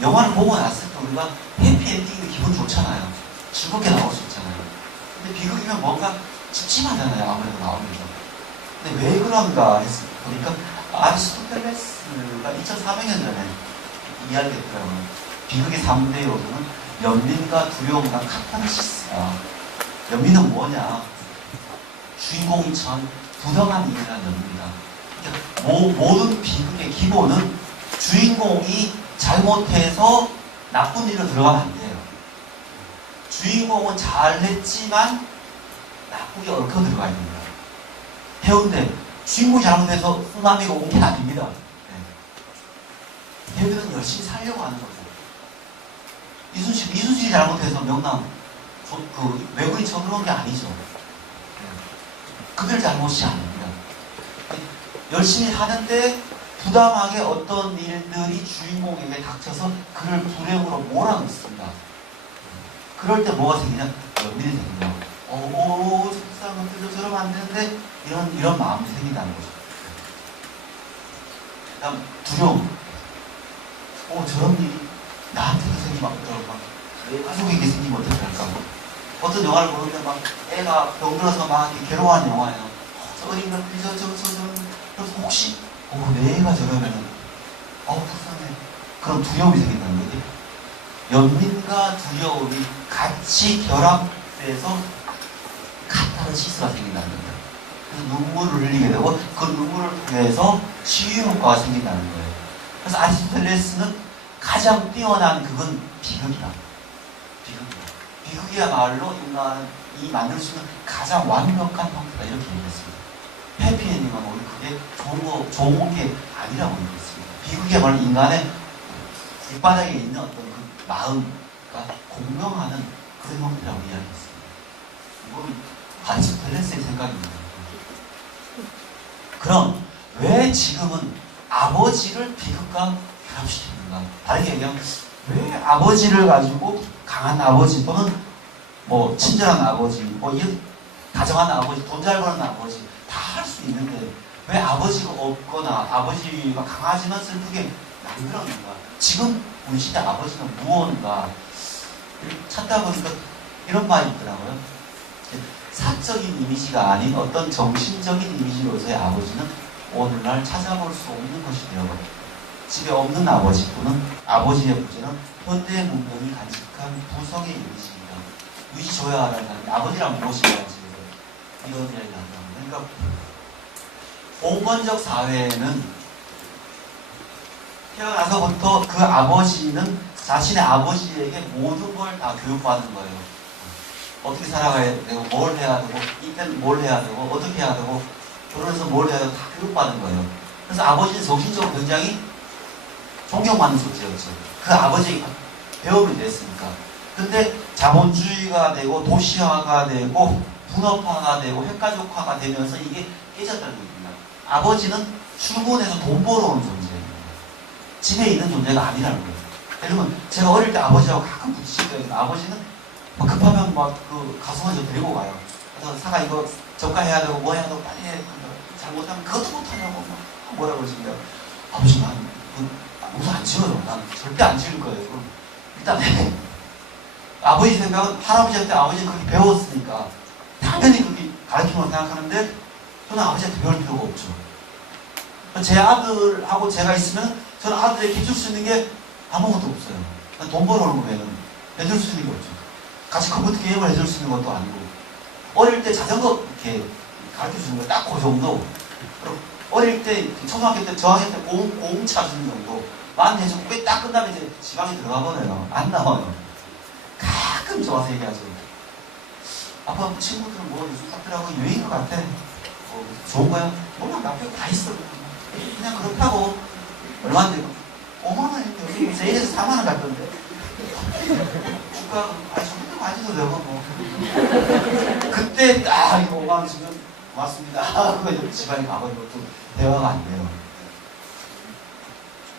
영화를 보고 났을 때 우리가 해피엔딩이 기분 좋잖아요. 즐겁게 나올 수 있잖아요. 근데 비극이면 뭔가 찝찝하잖아요. 아무래도 나오면서. 근데 왜 그런가 했을 때 보니까 아리스토텔레스가 2,400년 전에 이야기했더라고요. 비극의 3대 요소는 연민과 두려움과 카타르시스야. 연민은 뭐냐? 주인공이 처한 부당한 일이라는 연민이다. 그러니까 모든 비극의 기본은 주인공이 잘못해서 나쁜 일로 들어가면 안 돼요. 주인공은 잘했지만 나쁘게 얽혀 들어가야 됩니다. 해운대 주인공이 잘못해서 쓰나미가 온 게 아닙니다. 네. 해운대는 열심히 살려고 하는 거죠. 이순신이 잘못해서 명남 외국인 쳐들어온 게 아니죠. 네. 그들 잘못이 아닙니다. 열심히 하는데 부당하게 어떤 일들이 주인공에게 닥쳐서 그를 불행으로 몰아넣습니다. 그럴 때 뭐가 생기냐? 연민이 생긴다. 저 사람은 저러면 안 되는데 이런 마음이 생긴다는 거죠. 그다음 두려움. 저런 일이 나한테도 생기면 어떨까? 내 가족에게 생기면 어떨까? 어떤 영화를 보는데 막 애가 병들어서 막 괴로워하는 영화예요. 저 어린 것들이 그래서 혹시 내 애가 저러면은 불쌍해. 그런 두려움이 생긴다는 거지. 연민과 두려움이 같이 결합돼서 카타르시스가 생긴다는 거예요. 그래서 눈물을 흘리게 되고 그 눈물을 통해서 치유 효과가 생긴다는 거예요. 그래서 아리스토텔레스는 가장 뛰어난 극은 비극이다. 비극이야말로 인간이 만들 수 있는 가장 완벽한 형태다. 이렇게 얘기했습니다. 해피엔딩은 오히려 그게 좋은 게 아니라고 얘기했습니다. 비극이야말로 인간의 밑바닥에 있는 어떤 그 마음과 공명하는 그런 형태라고 이야기했습니다. 이건 아리스토텔레스의 생각입니다. 그럼 왜 지금은 아버지를 비극과 결합시키는가? 다르게 얘기하면 왜 아버지를 가지고 강한 아버지 또는 뭐 친절한 아버지, 뭐 이런 다정한 아버지, 돈 잘 버는 아버지 다 할 수 있는데 왜 아버지가 없거나 아버지가 강하지만 슬프게 만들었는가? 지금 우리 시대 아버지는 무언가 찾다 보니까 이런 말이 있더라고요. 사적인 이미지가 아닌 어떤 정신적인 이미지로서의 아버지는 오늘날 찾아볼 수 없는 것이 되어버려요. 집에 없는 아버지 또는 아버지의 부재는 현대 문명이 간직한 부성의 이미지입니다. 의지줘야 하는 사람이 아버지란 무엇인가지 이런 이야기를 한다. 그러니까 봉건적 사회에는 태어나서부터 그 아버지는 자신의 아버지에게 모든 걸 다 교육받는 거예요. 어떻게 살아가야 되고 뭘 해야 되고 이때는 뭘 해야 되고 어떻게 해야 되고 결혼해서 뭘 해야 되고 다 교육받는 거예요. 그래서 아버지는 정신적으로 굉장히 존경받는 존재였죠. 그 아버지가 배움이 됐으니까. 근데 자본주의가 되고 도시화가 되고 분업화가 되고 핵가족화가 되면서 이게 깨졌다는 얘기입니다. 아버지는 출근해서 돈 벌어오는 존재예요. 집에 있는 존재가 아니라는 거예요. 예를 들면 제가 어릴 때 아버지하고 가끔 부딪힐 거예요. 아버지는 막 급하면 막 그 가수원에서 데리고 가요. 그래서 사가 이거 적가해야 되고 뭐 해야 되고 빨리 해. 잘못하면 그것도 못하냐고 막 뭐라 그러시는데 아버지 난 무슨 안 지워요. 난 절대 안 지울 거예요. 그럼 일단 아버지 생각은 할아버지한테 아버지는 그렇게 배웠으니까 당연히 그렇게 가르치는 생각하는데 저는 아버지한테 배울 필요가 없죠. 제 아들하고 제가 있으면 저는 아들에게 해줄 수 있는 게 아무것도 없어요. 돈 벌어오는 거 외에는 해줄 수 있는 게 없죠. 같이 컴퓨터 게임을 해줄 수 있는 것도 아니고 어릴 때 자전거 이렇게 가르쳐주는 거 딱 그 정도. 어릴 때 초등학교 때 저학년 때 공 차주는 정도 만 해주고 그게 딱 끝나면 이제 지방에 들어가 버려요. 안 나와요. 가끔 좋아서 얘기하죠. 아빠 친구들은 뭐 요즘 사람들하고 유행인 것 같아. 뭐 좋은 거야? 몰라 나쁘고 다 있어. 그냥 그렇다고. 얼마인데? 5만 원인데 여기 세일에서 4만 원 갔던데. 주가 아니 저것도 가지도 되고 뭐. 그때 이거 5만 원 지금 고맙습니다. 그거 집안에 가버리고 또 대화가 안 돼요.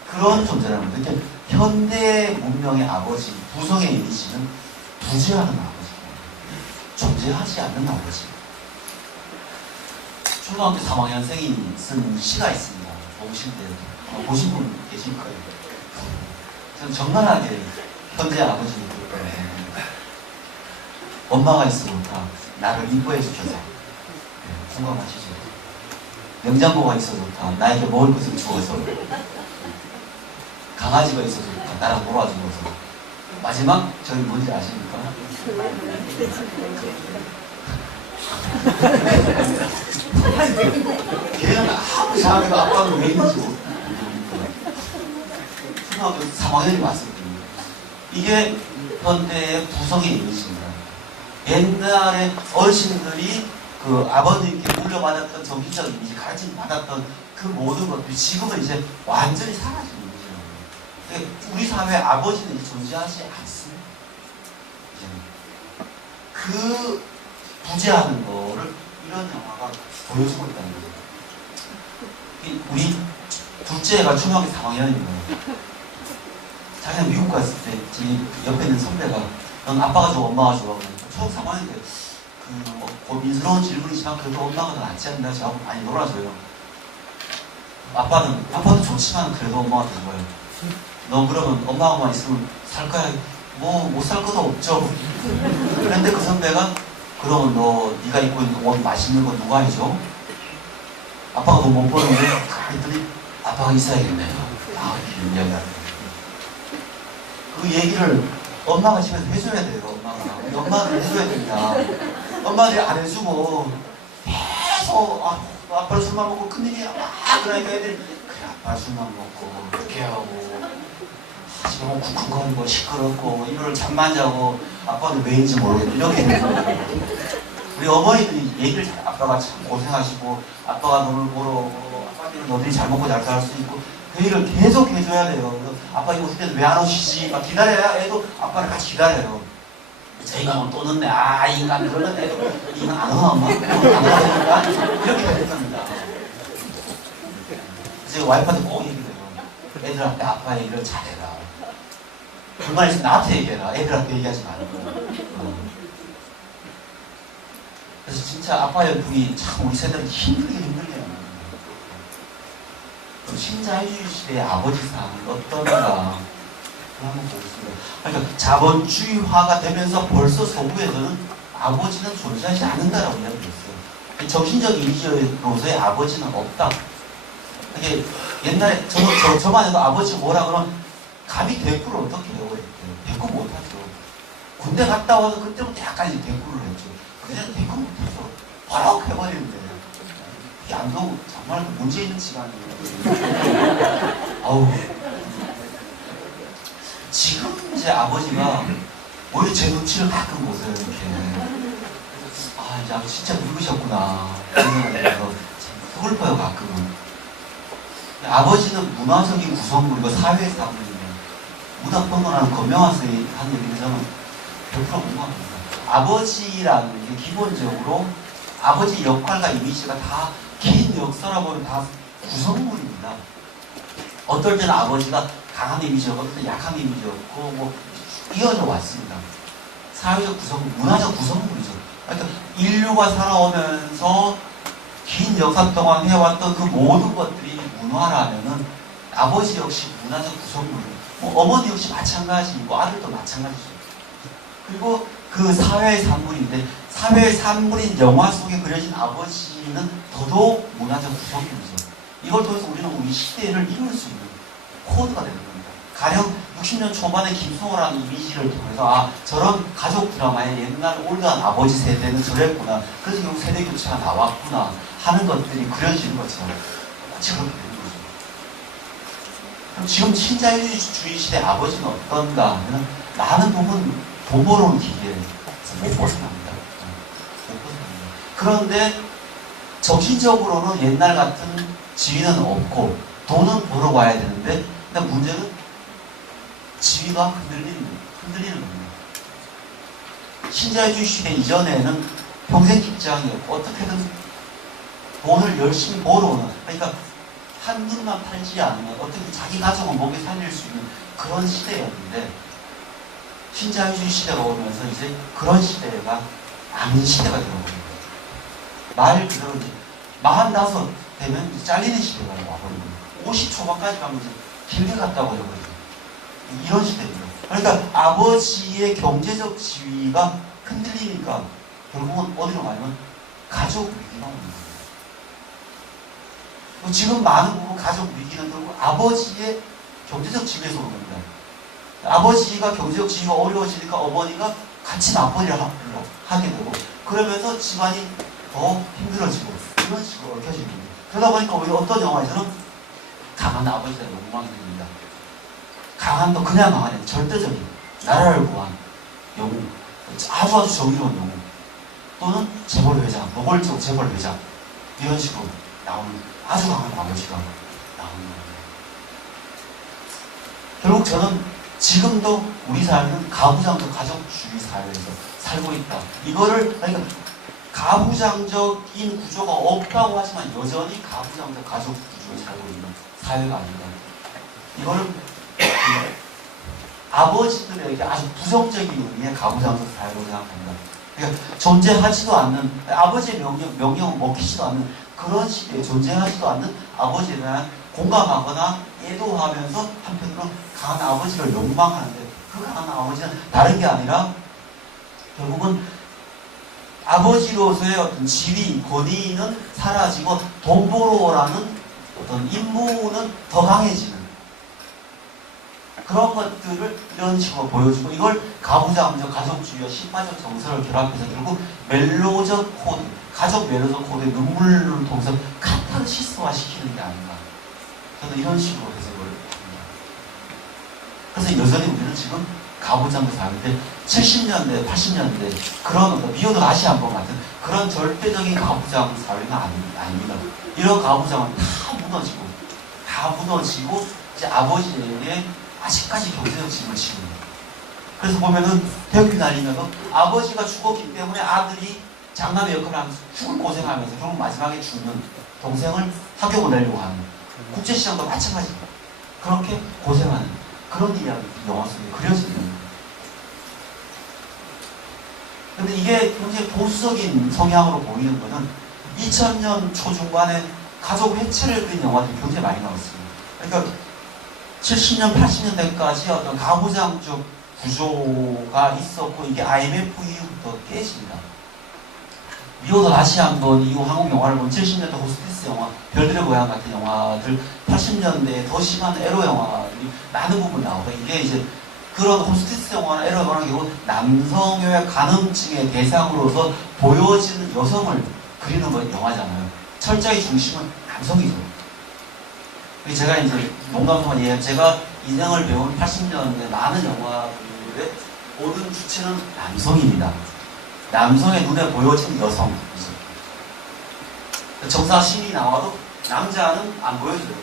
그런 존재라는 거예요. 그러니까 현대 문명의 아버지, 부성의 이미지는 부재하는 아버지예요. 존재하지 않는 아버지. 초등학교 3학년생이 쓴 시가 있습니다. 보실 때 보신 분 계실 거예요. 저는 정말하게 현재 아버지를 그렇게 엄마가 있어 좋다. 나를 이뻐해 주셔서 공감하시죠? 냉장고가 있어 좋다. 나에게 먹을 것을 주어서 강아지가 있어 좋다. 나랑 놀아주어서 마지막 저희 뭔지 아십니까? 걔는 아무 이상하게도 아빠는 왜 있는지 모르겠어요. 초등학교 3학년이 왔었거든요. 이게 현대의 부성의 이미지입니다. 옛날에 어르신들이 그 아버님께 물려받았던 정신적 이미지, 가르침 받았던 그 모든 것들이 지금은 이제 완전히 사라진 이미지예요. 그러니까 우리 사회에 아버지는 이제 존재하지 않습니다. 그 부재하는 거를 이런 영화가 보여주고 있다는 거예요. 우리 둘째가 초등학교 3학년입니다. 자기는 미국 갔을 때 제 옆에 있는 선배가 넌 아빠가 좋아 엄마가 좋아 초등 3학년 때 뭐 고민스러운 질문이지만 그래도 엄마가 더 낫지 않나 저하고 많이 놀아줘요. 아빠도 좋지만 그래도 엄마가 된 거예요. 너 그러면 엄마만 있으면 살 거야? 뭐 못 살 것도 없죠. 그런데 그 선배가 그러면 네가 입고 있는 옷 맛있는 건 누가 해줘? 아빠가 돈 못 버는데 했더니 아빠가 있어야겠네요. 이런 이야기가 그 얘기를 엄마가 집에서 해줘야 돼요. 우리 엄마들 해줘야 됩니다. 엄마들이 안 해주고 계속 아빠는 술만 먹고 큰일이야 그러니까 애들이 그래 아빠 술만 먹고 그렇게 하고 집에 뭐 쿵쿵거리고 시끄럽고 일요일 잠만 자고 아빠는 왜인지 모르겠는데 이렇게 되는 거예요. 우리 어머니들이 얘기를 아빠가 참 고생하시고 아빠가 너를 보러 오고 아빠들은 너들이 잘 먹고 잘 살 수 있고 그 얘기를 계속 해줘야 돼요. 아빠 이거 오실 때도 왜 안 오시지? 막 기다려야 애도 아빠를 같이 기다려요. 저 인간은 또 늦네. 이 인간 그러는 애도 이 인간 안 오나 엄마? 안 오니까 이렇게 될 겁니다. 이제 와이프한테 꼭 얘기해요. 애들한테 아빠 얘기를 잘해라. 불만 있으면 나한테 얘기해라. 애들한테 얘기하지 말고. 그래서 진짜 아빠 열풍이 참 우리 세대는 힘들게 해요. 신자유주의 시대의 아버지상은 어떤가 한번 보겠습니다. 그러니까 자본주의화가 되면서 벌써 서구에서는 아버지는 존재하지 않는다라고 이야기했어요. 정신적 이미지로서의 아버지는 없다. 이게 옛날에 저만 해도 아버지 뭐라 그러면 감히 대꾸를 어떻게 해요? 그랬대요. 대꾸 못하죠. 군대 갔다 와서 그때부터 약간 이제 대꾸를 했죠. 그냥 대꾸 못해서 바로 해버리는데 이게 안동 정말 문제 있는 집안이에요. 아우. 지금 이제 아버지가 오히려 제 눈치를 가끔 보세요. 이렇게. 아, 이제 아버지 진짜 늙으셨구나. 이런 생각이 들어서 참 서글퍼요, 가끔은. 아버지는 문화적인 구성물이고 사회의 사물이고 무닥번호라는 건명한 선이 한 얘기는 저는 100% 공감합니다. 아버지라는 게 기본적으로 아버지 역할과 이미지가 다 긴 역사라 보면 다 구성물입니다. 어떨 때는 아버지가 강한 이미지였고 어떨 때는 약한 이미지였고 뭐 이어져 왔습니다. 사회적 구성물, 문화적 구성물이죠. 그러니까 인류가 살아오면서 긴 역사 동안 해왔던 그 모든 것들이 문화라면은 아버지 역시 문화적 구성물이에요. 뭐 어머니 역시 마찬가지이고 아들도 마찬가지죠. 그리고 그 사회의 산물인데 사회의 산물인 영화 속에 그려진 아버지는 더더욱 문화적 구성물이죠. 이걸 통해서 우리는 우리 시대를 이룰 수 있는 코드가 되는 겁니다. 가령 60년 초반에 김성호라는 이미지를 통해서 아 저런 가족 드라마의 옛날 올드한 아버지 세대는 저랬구나. 그래서 결국 세대 교체가 나왔구나 하는 것들이 그려지는 것처럼 마치 그렇게 되는 거죠. 그럼 지금 신자유주의 시대 아버지는 어떤가 하면 많은 부분 돈 벌어오는 기계에서 못 벗어납니다. 못 벗어납니다. 그런데 정신적으로는 옛날 같은 지위는 없고 돈은 벌어와야 되는데 근데 문제는 지위가 흔들리는 겁니다. 신자유주의 시대 이전에는 평생 직장이었고 어떻게든 돈을 열심히 벌어오는 그러니까 한 눈만 팔지 않으면 어떻게 자기 가족을 먹여 살릴 수 있는 그런 시대였는데 신자유주의 시대가 오면서 이제 그런 시대가 아닌 시대가 되어버립니다. 말 그대로 이제 45 되면 이제 잘리는 시대가 와버립니다. 50 초반까지 가면 이제 길게 갔다고 해버리죠. 이런 시대입니다. 그러니까 아버지의 경제적 지위가 흔들리니까 결국은 어디로 가냐면 가족 위기가 오는 거예요. 지금 많은 부분 가족 위기는 결국 아버지의 경제적 지위에서 오는 겁니다. 아버지가 경제적 지위가 어려워지니까 어머니가 같이 맞벌이를 하게 되고 그러면서 집안이 더 힘들어지고 이런 식으로 얽혀지는 겁니다. 그러다 보니까 오히려 어떤 영화에서는 강한 아버지가 욕망이 됩니다. 강한 또 그냥 강한 아니라 절대적인 나라를 구한 영웅 아주 정의로운 영웅 또는 재벌회장 노골적 재벌회장 이런 식으로 나오는 아주 강한 아버지가 나오는 겁니다. 결국 저는 지금도 우리 사회는 가부장적 가족주의 사회에서 살고 있다. 이거를 그러니까 가부장적인 구조가 없다고 하지만 여전히 가부장적 가족 구조에 살고 있는 사회가 아닌가. 이거를 아버지들에게 아주 부정적인 의미의 가부장적 사회로 생각합니다. 그러니까 존재하지도 않는 아버지의 명령을 먹히지도 않는 그런 시대에 존재하지도 않는 아버지에 대한 공감하거나 애도하면서 한편으로 강한 아버지를 욕망하는데 그 강한 아버지는 다른 게 아니라 결국은 아버지로서의 어떤 지위, 권위는 사라지고 돈 벌어오라는 어떤 임무는 더 강해지는 그런 것들을 이런 식으로 보여주고 이걸 가부장적 가족주의와 신파적 정서를 결합해서 결국 멜로적 코드, 가족 멜로적 코드의 눈물을 통해서 카타르시스화 시키는 게 아닌가. 저는 이런 식으로 해석을 합니다. 그래서 여전히 우리는 지금 가부장적 사회인데 70년대, 80년대 그런 어떤 미오도 다시 한번 같은 그런 절대적인 가부장 사회는 아닙니다. 이런 가부장은 다 무너지고 이제 아버지에게 아직까지 경제적 짐을 지는 거예요. 그래서 보면은 대학교 다니면서 아버지가 죽었기 때문에 아들이 장남의 역할을 하면서 죽을 고생하면서 결국 마지막에 죽는 동생을 학교 보내려고 하는 국제시장도 마찬가지입니다. 그렇게 고생하는 그런 이야기 영화 속에 그려지는 거예요. 근데 이게 굉장히 보수적인 성향으로 보이는 거는 2000년 초중반에 가족 회체를 그린 영화들이 굉장히 많이 나왔습니다. 그러니까 70년, 80년대까지 어떤 가부장적 구조가 있었고 이게 IMF 이후부터 깨집니다. 미워서 다시 한번 이후 한국 영화를 보면 70년대 호스티스 영화, 별들의 고향 같은 영화들, 80년대에 더 심한 에로 영화들이 많은 부분 나오고 이게 이제 그런 호스티스 영화나 에로 영화는 결국 남성의 가능증의 대상으로서 보여지는 여성을 그리는 건 영화잖아요. 철저히 중심은 남성이죠. 제가 이제 농담삼아 얘기하면 제가 인생을 배운 80년대 많은 영화들의 모든 주체는 남성입니다. 남성의 눈에 보여지는 여성이죠. 정사 신이 나와도 남자는 안 보여줘요.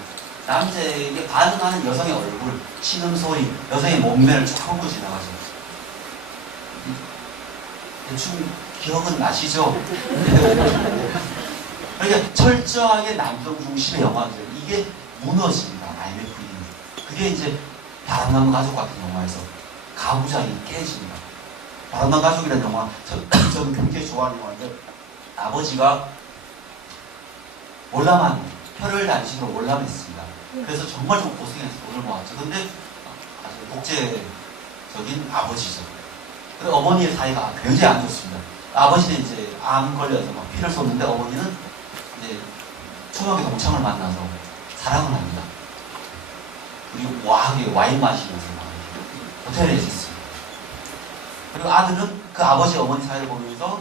남자에게 반응하는 여성의 얼굴, 신음소리, 여성의 몸매를 쭉 하고 지나가죠. 대충 기억은 나시죠? 그러니까 철저하게 남성 중심의 영화들, 이게 무너집니다. IMF는. 그게 이제 바람나무 가족 같은 영화에서 가부장이 깨집니다. 바람나무 가족이라는 영화, 저는 굉장히 좋아하는 영화인데, 아버지가 월남한, 혀를 단식으로 월남했습니다. 그래서 정말 좀 고생해서 돈을 모았죠. 근데 아주 독재적인 아버지죠. 근데 어머니의 사이가 굉장히 안 좋습니다. 아버지는 이제 암 걸려서 막 피를 쏟는데 어머니는 이제 초등학교 동창을 만나서 사랑을 합니다. 그리고 와하게 와인 마시면서 막 호텔에 있었습니다. 그리고 아들은 그 아버지 어머니 사이를 보면서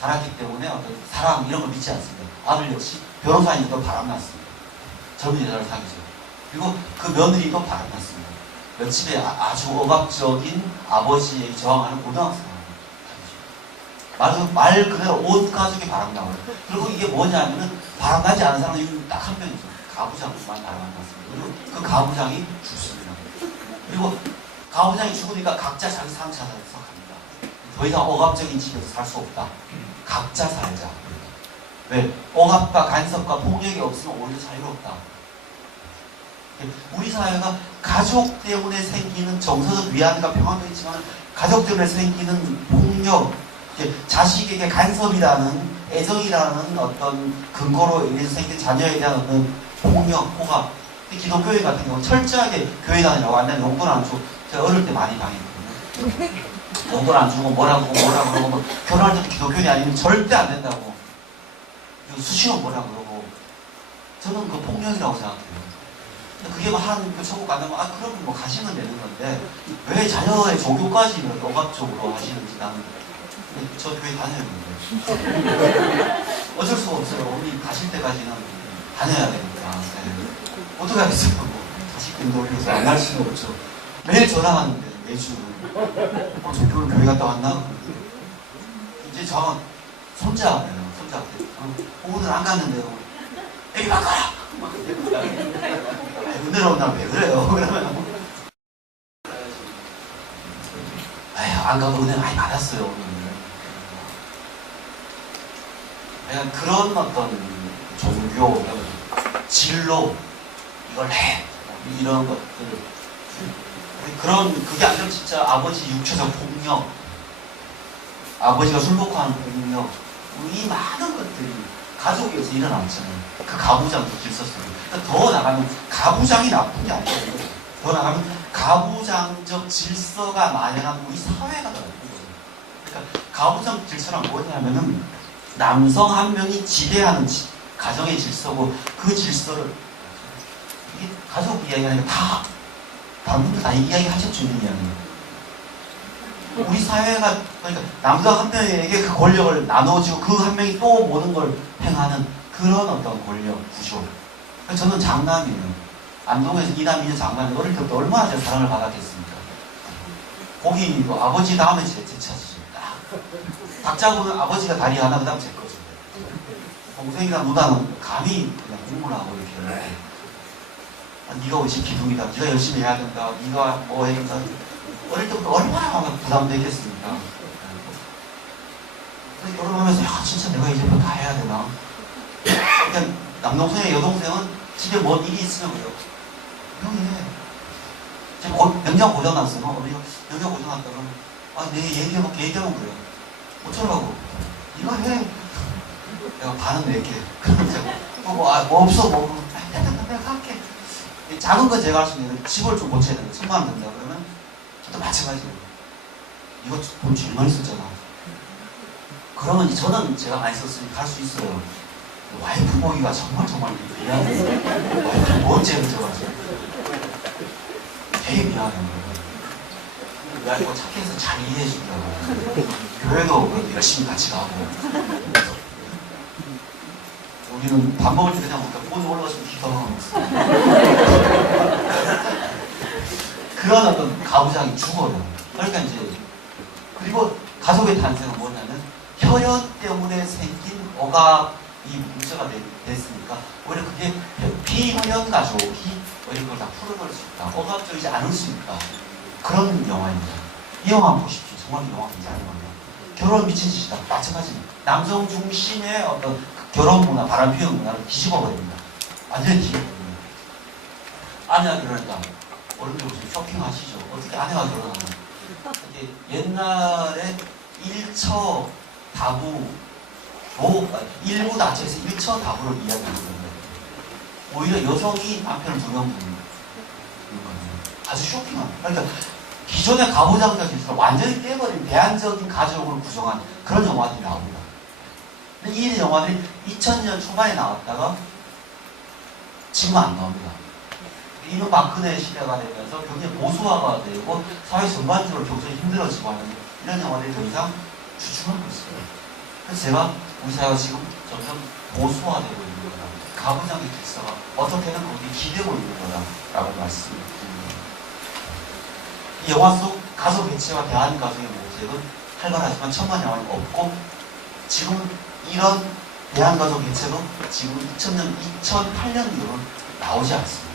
살았기 때문에 어떤 사랑 이런 걸 믿지 않습니다. 아들 역시 변호사님도 바람났습니다. 젊은 여자를 사귀죠. 그리고 그 며느리도 바람났습니다. 며칠에 아주 억압적인 아버지에게 저항하는 고등학생을 사귀죠. 말 그대로 온 가족이 바람나고요. 그리고 이게 뭐냐면은 바람나지 않은 사람은 딱 한 명이죠. 가부장만 바람났습니다. 그리고 그 가부장이 죽습니다. 그리고 가부장이 죽으니까 각자 자기 삶 찾아서 갑니다. 더 이상 억압적인 집에서 살 수 없다. 각자 살자. 왜? 억압과 간섭과 폭력이 없으면 오히려 자유롭다. 우리 사회가 가족 때문에 생기는 정서적 위안과 평화도 있지만 가족 때문에 생기는 폭력, 자식에게 간섭이라는 애정이라는 어떤 근거로 인해서 생긴 자녀에 대한 어떤 폭력, 호가 기독교회 같은 경우는 철저하게 교회 다니라고 완전 용돈 안 주고 제가 어릴 때 많이 당했거든요. 용돈 안 주고 뭐라고 그러고 뭐 결혼할 때도 기독교회 아니면 절대 안 된다고 수시로 뭐라고 그러고 저는 그 폭력이라고 생각해요. 그게 뭐 한 천국 간다면 그럼 뭐 가시면 되는 건데 왜 자녀의 종교까지 이렇게 억압적으로 하시는지 나는 저 교회 다녀야겠는데 어쩔 수가 없어요. 어머니 가실 때까지는 다녀야 되니까 어떻게 하겠어요. 뭐 자식들 놀려서 안 갈 수는 없죠. 매일 전화하는데 매주 저 교회 갔다 왔나? 이제 저 손자예요. 손자한테 오늘 안 갔는데요. 애기 바꿔라! 은혜로운 날 왜 그래요? 그러면 안 가도 은혜 많이 받았어요. 오늘. 그냥 그런 어떤 종교, 진로 이걸 해 이런 것들 그런 그게 아니라 진짜 아버지 육체적 폭력, 아버지가 술복하는 폭력 이 많은 것들이 가족에서 일어났잖아요. 그 가부장도 길썼어요. 그러니까 더 나가면 가부장이 나쁜 게 아니거든요. 더 나가면 가부장적 질서가 만연한 우리 사회가 나쁜 거예요. 그러니까 가부장 질서란 뭐냐면은 남성 한 명이 지배하는 가정의 질서고 그 질서를 이게 가족 이야기가 아니라 다 다른 분들 다 이야기 하셨죠. 이 이야기는. 우리 사회가 그러니까 남자 한 명에게 그 권력을 나눠주고 그 한 명이 또 모든 걸 행하는 그런 어떤 권력 구조. 저는 장남이에요. 안동에서 이남 이녀 장남이 어릴 때부터 얼마나 제가 사랑을 받았겠습니까? 거기도 아버지 다음에 제 차지죠. 딱 잡으면 아버지가 다리 하나 그 다음 제 거죠. 동생이나 누나는 감히 그냥 공부하고 이렇게 네가 오직 기둥이다. 네가 열심히 해야 된다. 네가 뭐 해야 된다. 어릴 때부터 얼마나 부담되겠습니까? 결혼하면서 야 진짜 내가 이제부터 다 해야 되나? 그러니까 남동생의 여동생은 집에 뭔 일이 있으면 그래요. 형이 해. 지금 냉장 고장났어요. 우리 냉장 고장났다 그러면 내 얘기하면 그래요. 어쩌라고? 이거 해. 내가 반은 낼게. 그러면 뭐 없어 내가 할게. 작은 건 제가 할 수 있는데 집을 좀 고쳐야 되는데 1,000만 원 든다 그러면 저도 마찬가지예요. 이거 돈 제일 많이 썼잖아. 그러면 이제 저는 제가 많이 썼으니까 할 수 있어요. 와이프 보기가 정말 미안해요. 와이프 뭔 죄를 져가지고 되게 미안해요. 와이프가 착해서 잘 이해해 준다고. 교회도 열심히 같이 가고. 우리는 밥 먹을 때 그냥 먹다 폰 올라가시면 기도하고 그런 어떤 가부장이 죽어요. 그러니까 이제 그리고 가족의 탄생은 뭐냐면 혈연 때문에 생긴 억압이 문제가 됐으니까 오히려 그게 비혈연 가족이 오히려 그걸 다 풀어버릴 수 있다. 억압적이지 않을 수 있다. 그런 영화입니다. 이 영화 한번 보십시오. 정말 이 영화 굉장히 많아요. 결혼 미친 짓이다. 마찬가지입니다. 남성 중심의 어떤 결혼 문화, 바람 피우는 문화를 뒤집어버립니다. 완전히 뒤집어버립니다. 아내가 결혼했다. 어른들 보시면 쇼핑하시죠. 어떻게 아내가 결혼하나. 옛날에 일처 다부, 일부 다처에서 일처 다부를 이야기하는 건데, 오히려 여성이 남편을 2명 부르는 거예요. 아주 쇼킹합니다. 그러니까 기존의 가부장적 질서를 완전히 깨버린 대안적인 가족을 구성한 그런 영화들이 나옵니다. 근데 이 영화들이 2000년 초반에 나왔다가 지금 안 나옵니다. 이명박근혜 시대가 되면서 굉장히 보수화가 되고 사회 전반적으로 경쟁이 힘들어지고 하는 이런 영화들이 더 이상 주춤하고 있어요. 그래서 제가 우리 사회가 지금 점점 보수화되고 있는 거다. 가부장의 질서가 어떻게든 거기에 기대고 있는 거다라고 말씀드립니다. 이 영화 속 가족 개체와 대한가족의 모색은 활발하지만 천만 영화는 없고 지금 이런 대한가족 개체도 지금 2008년 이후로 나오지 않습니다.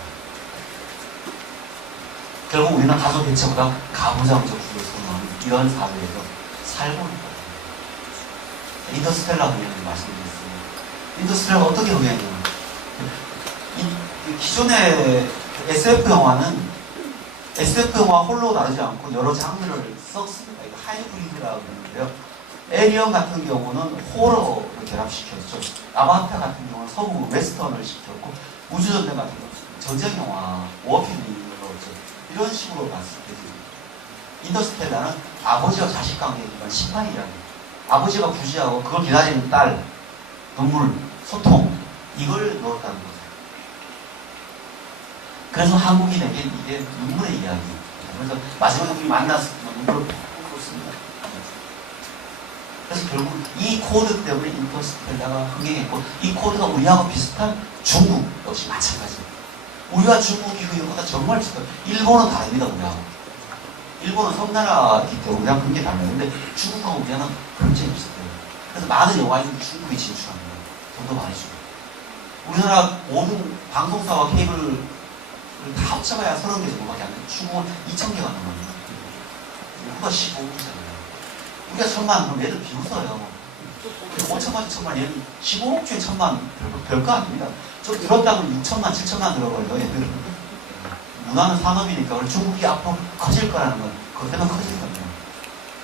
결국 우리는 가족 개체보다 가부장적 구조를 선호하는 이런 사회에서 살고 있는 거예요. 인터스텔라 흥행을 말씀드렸습니다. 인터스텔라가 어떻게 흥행했냐면 기존의 SF 영화는 SF 영화 홀로 다르지 않고 여러 장르를 섞습니다. 이거 하이브리드라고 하는데요. 에리언 같은 경우는 호러를 결합시켰죠. 아바타 같은 경우는 서부 웨스턴을 시켰고 우주전쟁 같은 경우는 전쟁 영화, 워피님을 넣었죠. 이런 식으로 봤을 때 인터스텔라는 아버지와 자식 관계에 대한 심판 이야기. 아버지가 부지하고 그걸 기다리는 딸, 눈물, 소통 이걸 넣었다는 거죠. 그래서 한국인에게 이게 눈물의 이야기. 그래서 마지막에 우리 만났을 때 눈물을 쏟습니다. 그래서 결국 이 코드 때문에 인터스텔라가 흥행했고 이 코드가 우리하고 비슷한 중국 역시 마찬가지입니다. 우리와 중국이 흥행보다 정말 비슷해요. 일본은 다릅니다. 우리하고. 일본은 섬나라이기 때문에 우리랑 굉장히 달라요. 근데 중국하고 우리하고는 굉장히 비슷해요. 그래서 많은 영화인들이 중국에 진출합니다. 돈도 많이 주고. 우리나라 모든 방송사와 케이블을 다 합쳐봐야 30개 정도밖에 안 돼요. 중국은 2,000개가 넘어요. 우리가 15억이잖아요. 우리가 1,000만 그럼 얘들 비웃어요. 5천만, 2천만 얘는 15억 중에 1,000만 별거 아닙니다. 좀 들었다면 6천만, 7천만 들어버려요. 얘들은. 문화는 산업이니까 우리 중국이 앞으로 커질 거라는 건 그것 때문에 커질 겁니다.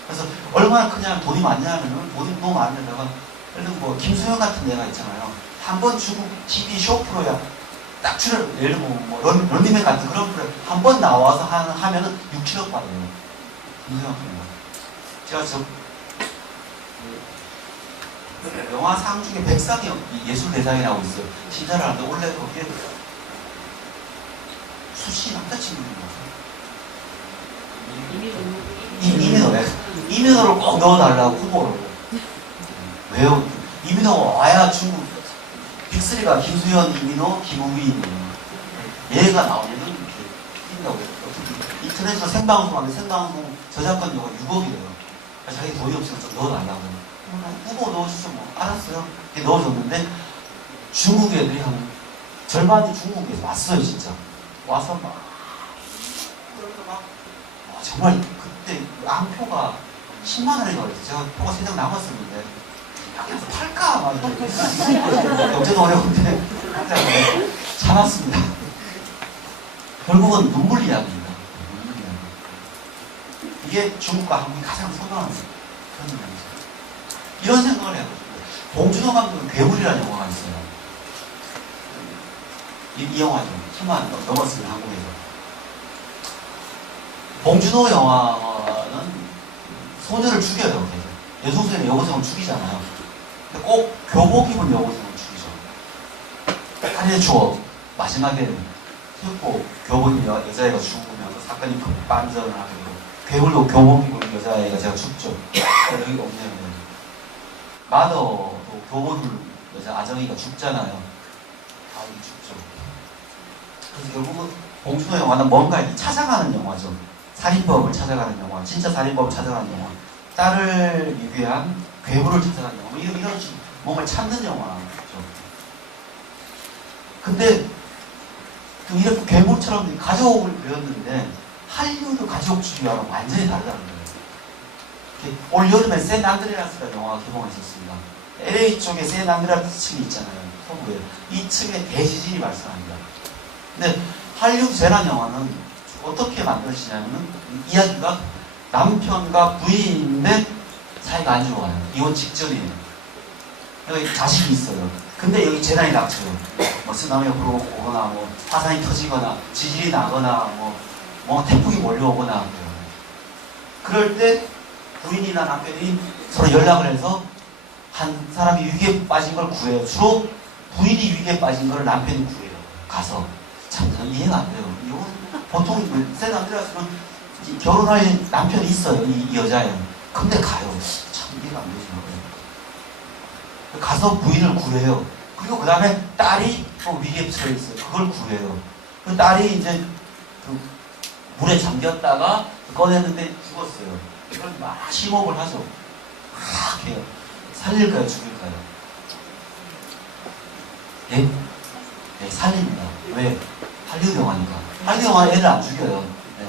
그래서 얼마나 크냐면 돈이 많냐면 돈이 너무 많으다가 예를 들면 뭐 김수영 같은 애가 있잖아요. 한 번 중국 TV 쇼프로야 딱 예를 들면 뭐 런닝맨 같은 그런 프로에 한 번 나와서 하면은 6, 7억 받아요. 김수영 프로가. 제가 영화상 중에 백상이 예술대상이라고 있어요. 심사를 하는데 원래 거기에 수시 남자친구인 거죠. 이민호를 꼭 넣어달라고 후보로. 왜요? 이민호가 와야 중국 빅3가 김수현, 이민호, 김우빈 얘가 나오면은 이렇게 뛴다고 해요. 인터넷에서 생방송하는데 생방송 저작권료가 6억이래요. 자기 돈이 없으면 좀 넣어달라고. 후보 넣어주죠. 뭐 알았어요. 이렇게 넣어줬는데 중국 애들이 한 절반이 중국에서 왔어요. 진짜. 와서 막 정말 그때 한 표가 10만 원인가 그랬어요. 제가 표가 3장 남았었는데 여기서 팔까? 막 경제도 어려운데 참았습니다. 결국은 눈물 이야기입니다. 눈물 이야기. 이게 중국과 한국이 가장 소중한 그런 점이죠. 이런 생각을 해가지고 봉준호 감독은 괴물이라는 영화가 있어요. 이 영화죠. 10만 넘었으면 한국에서. 봉준호 영화는 소녀를 죽여요. 여성소녀는 여고생을 죽이잖아요. 근데 꼭 교복 입은 여고생을 죽이죠. 살인의 추억. 마지막에 슬고 교복 입은 여자애가 죽으면서 사건이 반전을 하게 되고 괴물도 교복 입은 여자애가 제가 죽죠. 여기 없네요. 마더도 교복 입은 여자 아정이가 죽잖아요. 아이 죽죠. 그래서 결국은 봉준호 영화는 뭔가 찾아가는 영화죠. 살인법을 찾아가는 영화, 진짜 살인법을 찾아가는 영화, 딸을 위한 괴물을 찾아가는 영화, 이런 뭔가 찾는 영화죠. 근데 이렇게 괴물처럼 가족을 그렸는데 할리우드 가족주의와는 완전히 다르다는 거예요. 올 여름에 샌 안드레아스라는 영화가 개봉했었습니다. LA 쪽에 샌 안드레아스 층이 있잖아요. 서부에. 이 층에 대지진이 발생합니다. 근데 할리우드 재난 영화는 어떻게 만들어지냐면 이야기가 남편과 부인인데 사이가 안 좋아요. 이혼 직전이에요. 여기 자식이 있어요. 근데 여기 재난이 닥쳐요. 뭐 쓰나미가 불어오거나 뭐 화산이 터지거나 지진이 나거나 뭐 태풍이 몰려오거나 그럴 때 부인이나 남편이 서로 연락을 해서 한 사람이 위기에 빠진 걸 구해요. 주로 부인이 위기에 빠진 걸 남편이 구해요. 가서 참 이해가 안 돼요. 이건 보통 샌 안드레아스는 결혼할 남편이 있어요. 이 여자애는. 근데 가요. 참 이해가 안 되죠. 가서 부인을 구해요. 그리고 그 다음에 딸이 또 위기에 처해 있어요. 그걸 구해요. 그 딸이 이제 그 물에 잠겼다가 꺼냈는데 죽었어요. 그걸 막 심호흡을 하죠. 막 해요. 살릴까요? 죽일까요? 예? 네, 살립니다. 왜? 할리우드 영화니까. 할리우드 영화는 애들 안 죽여요. 네.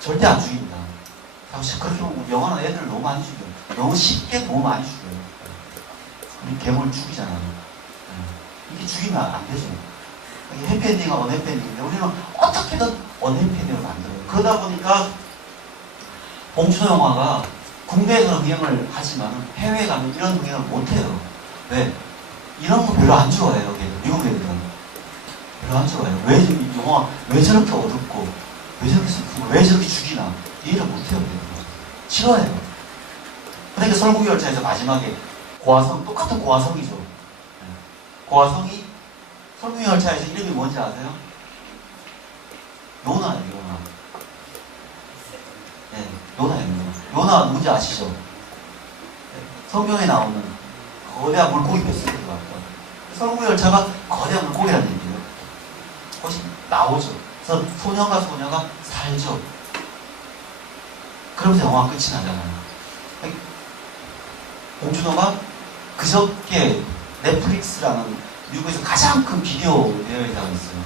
절대 안 죽입니다. 사실 그렇게 보면 영화는 애들을 너무 많이 죽여요. 너무 쉽게 너무 많이 죽여요. 우리 괴물 죽이잖아요. 네. 이렇게 죽이면 안 되죠. 해피엔딩과 언해피엔딩인데 우리는 어떻게든 언해피엔딩을 만들어요. 그러다 보니까 봉준호 영화가 국내에서는 흥행을 하지만 해외에 가면 이런 흥행을 못해요. 왜? 이런 거 별로 안 좋아해요. 미국 애들은. 별로 안 좋아해요. 왜, 이 영화 왜 저렇게 어둡고, 왜 저렇게 슬프고, 왜 저렇게 죽이나, 이해를 못해요. 싫어해요. 그러니까 설국이 열차에서 마지막에 고화성, 똑같은 고화성이죠. 고화성이 설국이 열차에서 이름이 뭔지 아세요? 요나예요, 요나. 네, 요나입니다. 요나 누군지 아시죠? 성경에 나오는 거대한 물고기 뱃속에 들어갔다. 설국의 열차가 거대한 물고기라는 얘기예요. 그것이 나오죠. 그래서 소녀가 살죠. 그러면서 영화가 끝이 나잖아요. 봉준호가 그저께 넷플릭스라는 미국에서 가장 큰 비디오 대회가 있어요.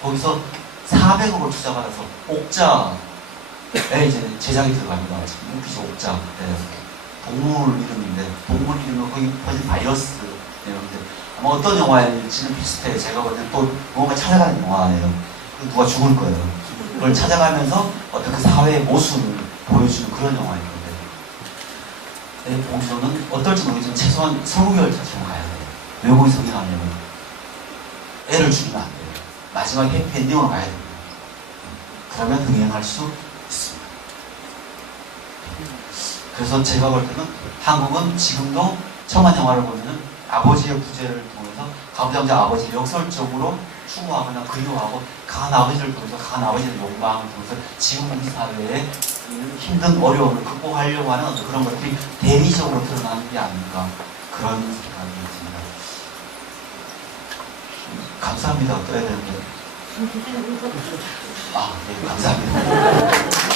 거기서 400억을 투자받아서 옥자에 이제 제작이 들어갑니다. 웃기죠, 옥자. 네. 동물 이름인데, 동물 이름은 거기 퍼진 바이러스 내용인데, 아마 어떤 영화일지는 비슷해요. 제가 볼 때 또 뭔가 찾아가는 영화예요. 누가 죽을 거예요. 그걸 찾아가면서 어떤 그 사회의 모순을 보여주는 그런 영화일 건데, 네, 봉준호는 어떨지 모르겠지만 최소한 설국열차처럼 가야 돼요. 외국이 성행하려면 애를 죽이면 안 돼요. 마지막에 해피엔딩으로 가야 됩니다. 그러면 흥행할 수 있습니다. 그래서 제가 볼 때는 한국은 지금도 첨한 영화를 보면은 아버지의 부재를 통해서 가부장자 아버지를 역설적으로 추구하거나 그리워하고 강한 아버지를 통해서 강한 아버지의 욕망을 통해서 지금 우리 사회에 힘든 어려움을 극복하려고 하는 어떤 그런 것들이 대리적으로 드러나는 게 아닌가 그런 생각이 듭니다. 감사합니다. 또 해야 되는데. 아, 네, 감사합니다.